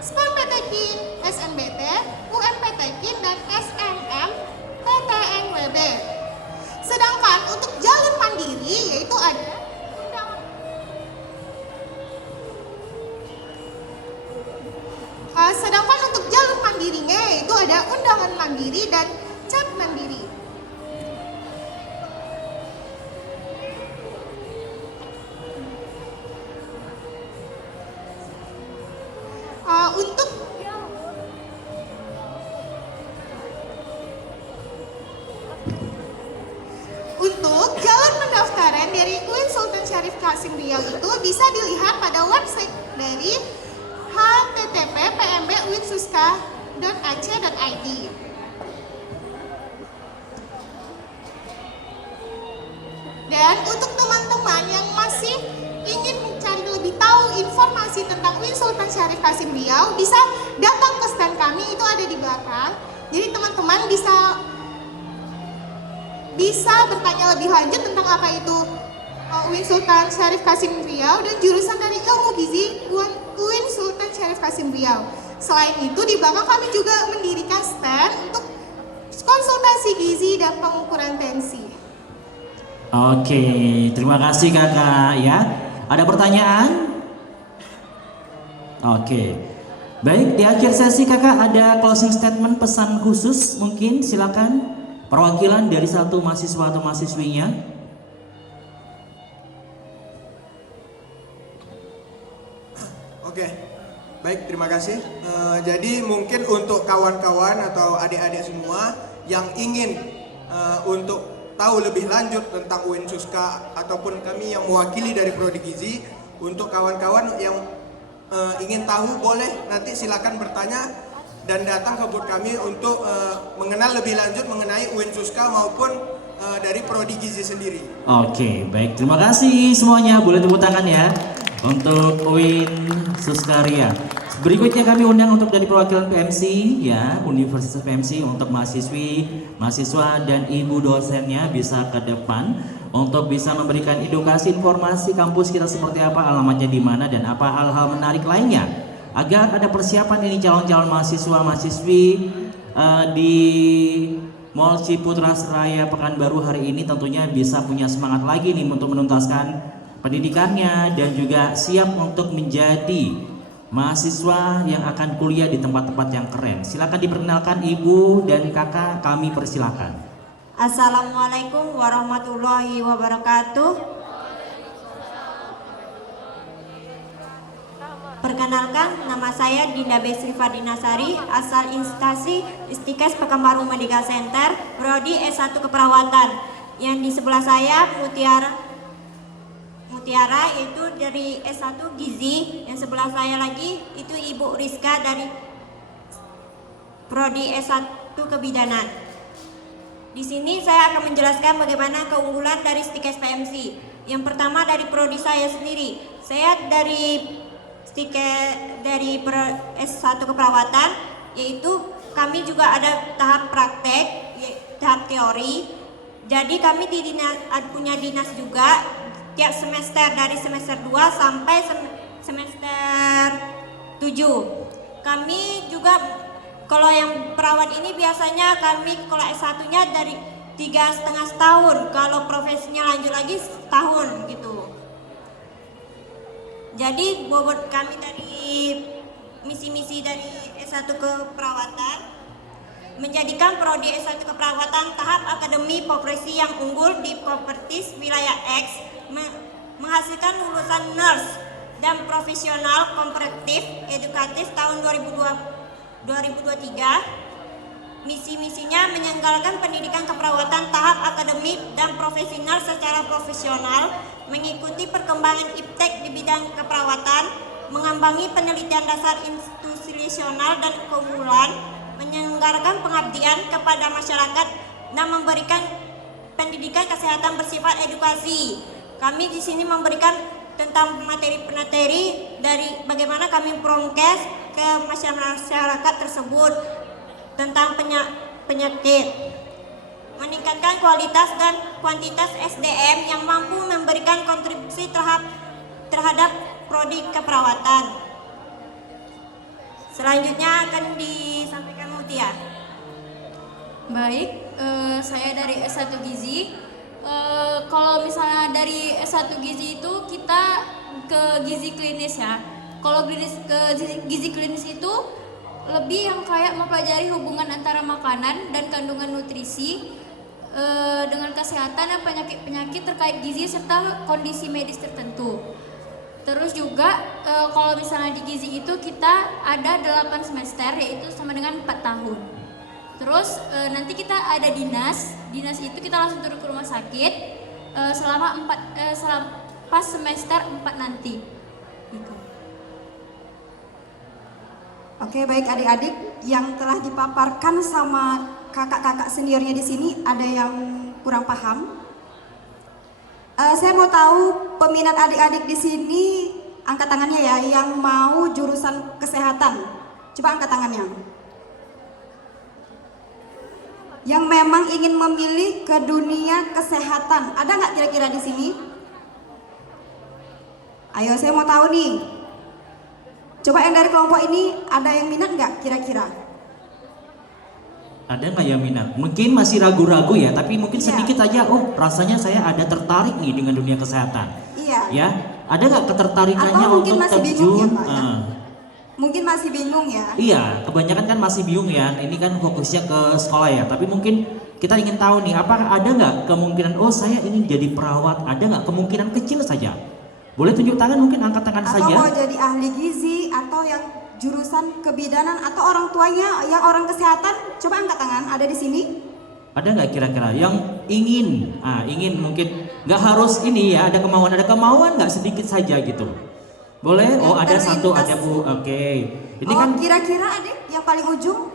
SPMP UMPTKIN SNBT, UMPTKIN, dan SNM PTNWB. Sedangkan untuk jalur mandiri yaitu ada mandirinya yaitu ada undangan mandiri dan chat mandiri. Untuk jalur pendaftaran dari UIN Sultan Syarif Qasim Riau itu bisa dilihat pada website dari http://pmb.uinsuska.ac.id. Dan untuk teman-teman yang masih ingin mencari lebih tahu informasi tentang UIN Sultan Syarif Qasim Riau, bisa datang ke stand kami, itu ada di belakang. Jadi teman-teman bisa bertanya lebih lanjut tentang apa itu UIN Sultan Syarif Qasim Riau dan jurusan dari Ilmu Gizi UIN Sultan Syarif Qasim Riau. Selain itu di belakang kami juga mendirikan stand untuk konsultasi gizi dan pengukuran tensi. Oke, terima kasih kakak ya. Ada pertanyaan? Oke, baik, di akhir sesi kakak ada closing statement, pesan khusus mungkin, silakan perwakilan dari satu mahasiswa atau mahasiswinya. Oke, baik, terima kasih. Jadi mungkin untuk kawan-kawan atau adik-adik semua yang ingin untuk tahu lebih lanjut tentang UIN Suska ataupun kami yang mewakili dari Prodi Gizi, untuk kawan-kawan yang ingin tahu boleh nanti silakan bertanya dan datang ke booth kami untuk mengenal lebih lanjut mengenai UIN Suska maupun dari Prodi Gizi sendiri. Oke, baik, terima kasih semuanya. Boleh tepuk tangan ya untuk UIN Suska Riau. Berikutnya kami undang untuk dari perwakilan PMC ya, Universitas PMC, untuk mahasiswi, mahasiswa dan ibu dosennya bisa ke depan untuk bisa memberikan edukasi informasi kampus kita seperti apa, alamatnya di mana dan apa hal-hal menarik lainnya agar ada persiapan ini calon-calon mahasiswa mahasiswi di Mall Ciputra Seraya Pekanbaru hari ini tentunya bisa punya semangat lagi nih untuk menuntaskan pendidikannya dan juga siap untuk menjadi mahasiswa yang akan kuliah di tempat-tempat yang keren. Silakan diperkenalkan ibu dan kakak, kami persilakan. Assalamualaikum warahmatullahi wabarakatuh. Perkenalkan, nama saya Dinda Besri Fardinasari, asal instansi Istikes Pekanbaru Medical Center, Prodi S1 Keperawatan. Yang di sebelah saya Mutiara itu dari S1 Gizi, yang sebelah saya lagi itu Ibu Rizka dari Prodi S1 Kebidanan. Di sini saya akan menjelaskan bagaimana keunggulan dari Stikes PMC. Yang pertama dari prodi saya sendiri. Saya dari S1 Keperawatan, yaitu kami juga ada tahap praktek, tahap teori. Jadi kami punya dinas juga tiap semester dari semester 2 sampai semester 7. Kami juga kalau yang perawat ini biasanya kami kalau S1-nya dari 3,5 tahun, kalau profesinya lanjut lagi setahun gitu. Jadi bobot kami dari misi-misi dari S1 Keperawatan menjadikan prodi S1 Keperawatan tahap akademi profesi yang unggul di Properties Wilayah X, menghasilkan lulusan nurse dan profesional komparatif edukatif tahun 2023. Misi-misinya menyelenggarakan pendidikan keperawatan tahap akademik dan profesional secara profesional, mengikuti perkembangan iptek di bidang keperawatan, mengembangi penelitian dasar institusional dan keunggulan, menyelenggarakan pengabdian kepada masyarakat dan memberikan pendidikan kesehatan bersifat edukasi. Kami di sini memberikan tentang materi-materi dari bagaimana kami promkes ke masyarakat tersebut tentang penyakit, meningkatkan kualitas dan kuantitas SDM yang mampu memberikan kontribusi terhadap prodi keperawatan. Selanjutnya akan disampaikan Mutia. Baik, saya dari S1 Gizi. Kalau misalnya dari S1 Gizi itu kita ke gizi klinis ya. Kalau gizi klinis itu lebih yang kayak mempelajari hubungan antara makanan dan kandungan nutrisi dengan kesehatan dan penyakit-penyakit terkait gizi serta kondisi medis tertentu. Terus juga kalau misalnya di gizi itu kita ada 8 semester, yaitu sama dengan 4 tahun. Terus nanti kita ada dinas itu kita langsung turun ke rumah sakit selama pas semester 4 nanti. Gitu. Oke, baik adik-adik yang telah dipaparkan sama kakak-kakak seniornya di sini, ada yang kurang paham? Saya mau tahu peminat adik-adik di sini, angkat tangannya ya, yang mau jurusan kesehatan. Coba angkat tangannya. Yang memang ingin memilih ke dunia kesehatan, ada nggak kira-kira di sini? Ayo, saya mau tahu nih. Coba yang dari kelompok ini ada yang minat nggak kira-kira? Ada nggak ya minat? Mungkin masih ragu-ragu ya, tapi mungkin sedikit aja. Oh, rasanya saya ada tertarik nih dengan dunia kesehatan. Iya. Ya, ada nggak ketertarikannya atau mungkin untuk masih terjun? bingung ya, Pak, ya? Mungkin masih bingung ya. Iya, kebanyakan kan masih bingung ya. Ini kan fokusnya ke sekolah ya. Tapi mungkin kita ingin tahu nih, apakah ada nggak kemungkinan? Oh, saya ingin jadi perawat. Ada nggak kemungkinan kecil saja? Boleh tunjuk tangan, mungkin angkat tangan Atau saja. mau jadi ahli gizi, atau yang jurusan kebidanan, atau orang tuanya yang orang kesehatan, coba angkat tangan, ada di sini? Ada nggak kira-kira yang ingin? Ingin mungkin nggak harus ini ya, ada kemauan nggak sedikit saja gitu. Boleh? Oh, ada satu, ada Bu. Oke. Ini kan kira-kira adik yang paling ujung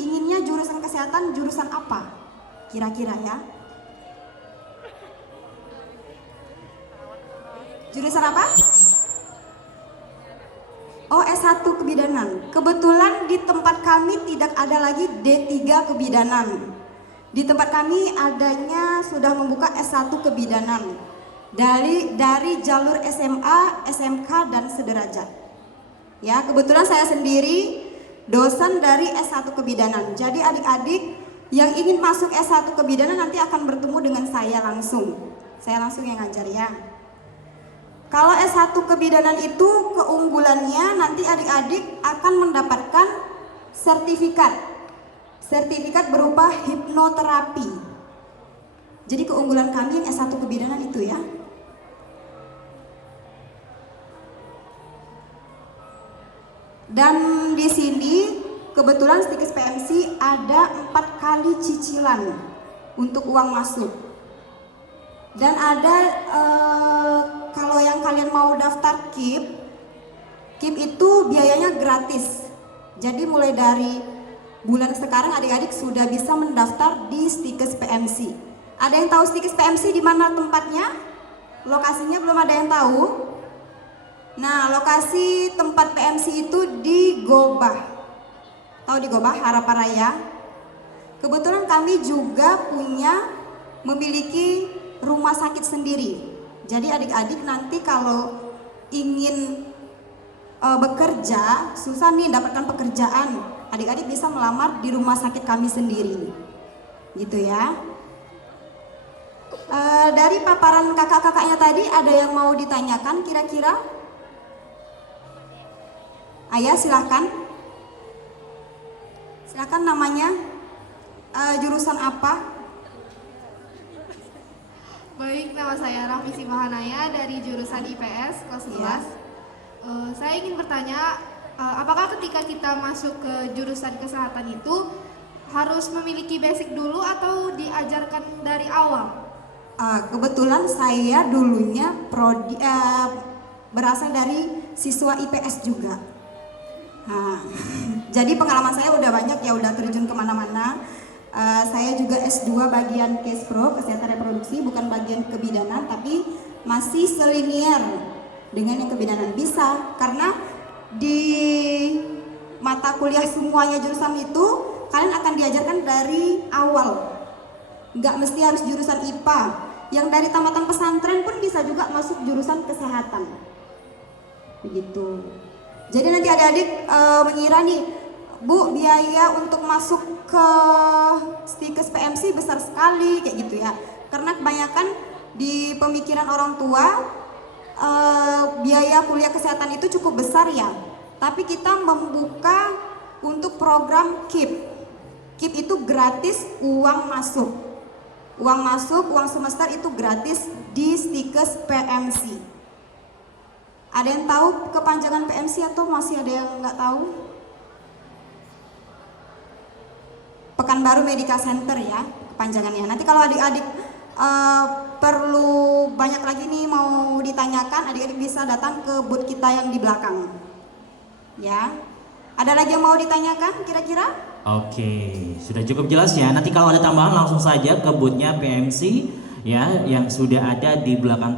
inginnya jurusan kesehatan, jurusan apa? Kira-kira ya? Jurusan apa? Oh, S1 kebidanan. Kebetulan di tempat kami tidak ada lagi D3 kebidanan. Di tempat kami adanya sudah membuka S1 kebidanan. Dari jalur SMA, SMK dan sederajat. Ya, kebetulan saya sendiri dosen dari S1 kebidanan. Jadi adik-adik yang ingin masuk S1 kebidanan nanti akan bertemu dengan saya langsung. Saya langsung yang ngajar ya. Kalau S1 kebidanan itu keunggulannya nanti adik-adik akan mendapatkan sertifikat. Sertifikat berupa hipnoterapi. Jadi keunggulan kami yang S1 kebidanan itu ya. Dan di sini kebetulan Stikes PMC ada 4 kali cicilan untuk uang masuk. Dan ada kalau yang kalian mau daftar KIP itu biayanya gratis. Jadi mulai dari bulan sekarang adik-adik sudah bisa mendaftar di Stikes PMC. Ada yang tahu Stikes PMC di mana tempatnya? Lokasinya belum ada yang tahu? Nah, lokasi tempat PMC itu di Gobah. Tahu di Gobah, Harapan Raya? Kebetulan kami juga memiliki rumah sakit sendiri. Jadi adik-adik nanti kalau ingin bekerja, susah nih dapatkan pekerjaan, adik-adik bisa melamar di rumah sakit kami sendiri. Gitu ya. Dari paparan kakak-kakaknya tadi ada yang mau ditanyakan kira-kira? Ayah silahkan. Silahkan namanya, jurusan apa? Baik, nama saya Raffi Simahanaya dari jurusan IPS kelas 11. Saya ingin bertanya, apakah ketika kita masuk ke jurusan kesehatan itu harus memiliki basic dulu atau diajarkan dari awal? Kebetulan saya dulunya berasal dari siswa IPS juga. Jadi pengalaman saya udah banyak ya, udah terjun kemana-mana. Saya juga S2 bagian case pro, kesehatan reproduksi, bukan bagian kebidanan, tapi masih selinier dengan yang kebidanan. Bisa, karena di mata kuliah semuanya jurusan itu kalian akan diajarkan dari awal. Nggak mesti harus jurusan IPA. Yang dari tamatan pesantren pun bisa juga masuk jurusan kesehatan. Begitu. Jadi nanti adik-adik mengira nih, Bu, biaya untuk masuk ke Stikes PMC besar sekali kayak gitu ya. Karena kebanyakan di pemikiran orang tua biaya kuliah kesehatan itu cukup besar ya. Tapi kita membuka untuk program KIP. KIP itu gratis uang masuk. Uang semester itu gratis di Stikes PMC. Ada yang tahu kepanjangan PMC atau masih ada yang nggak tahu? Pekanbaru Medical Center ya kepanjangannya. Nanti kalau adik-adik perlu banyak lagi nih mau ditanyakan, adik-adik bisa datang ke booth kita yang di belakang. Ya. Ada lagi yang mau ditanyakan kira-kira? Oke, sudah cukup jelas ya. Nanti kalau ada tambahan langsung saja ke booth-nya PMC ya yang sudah ada di belakang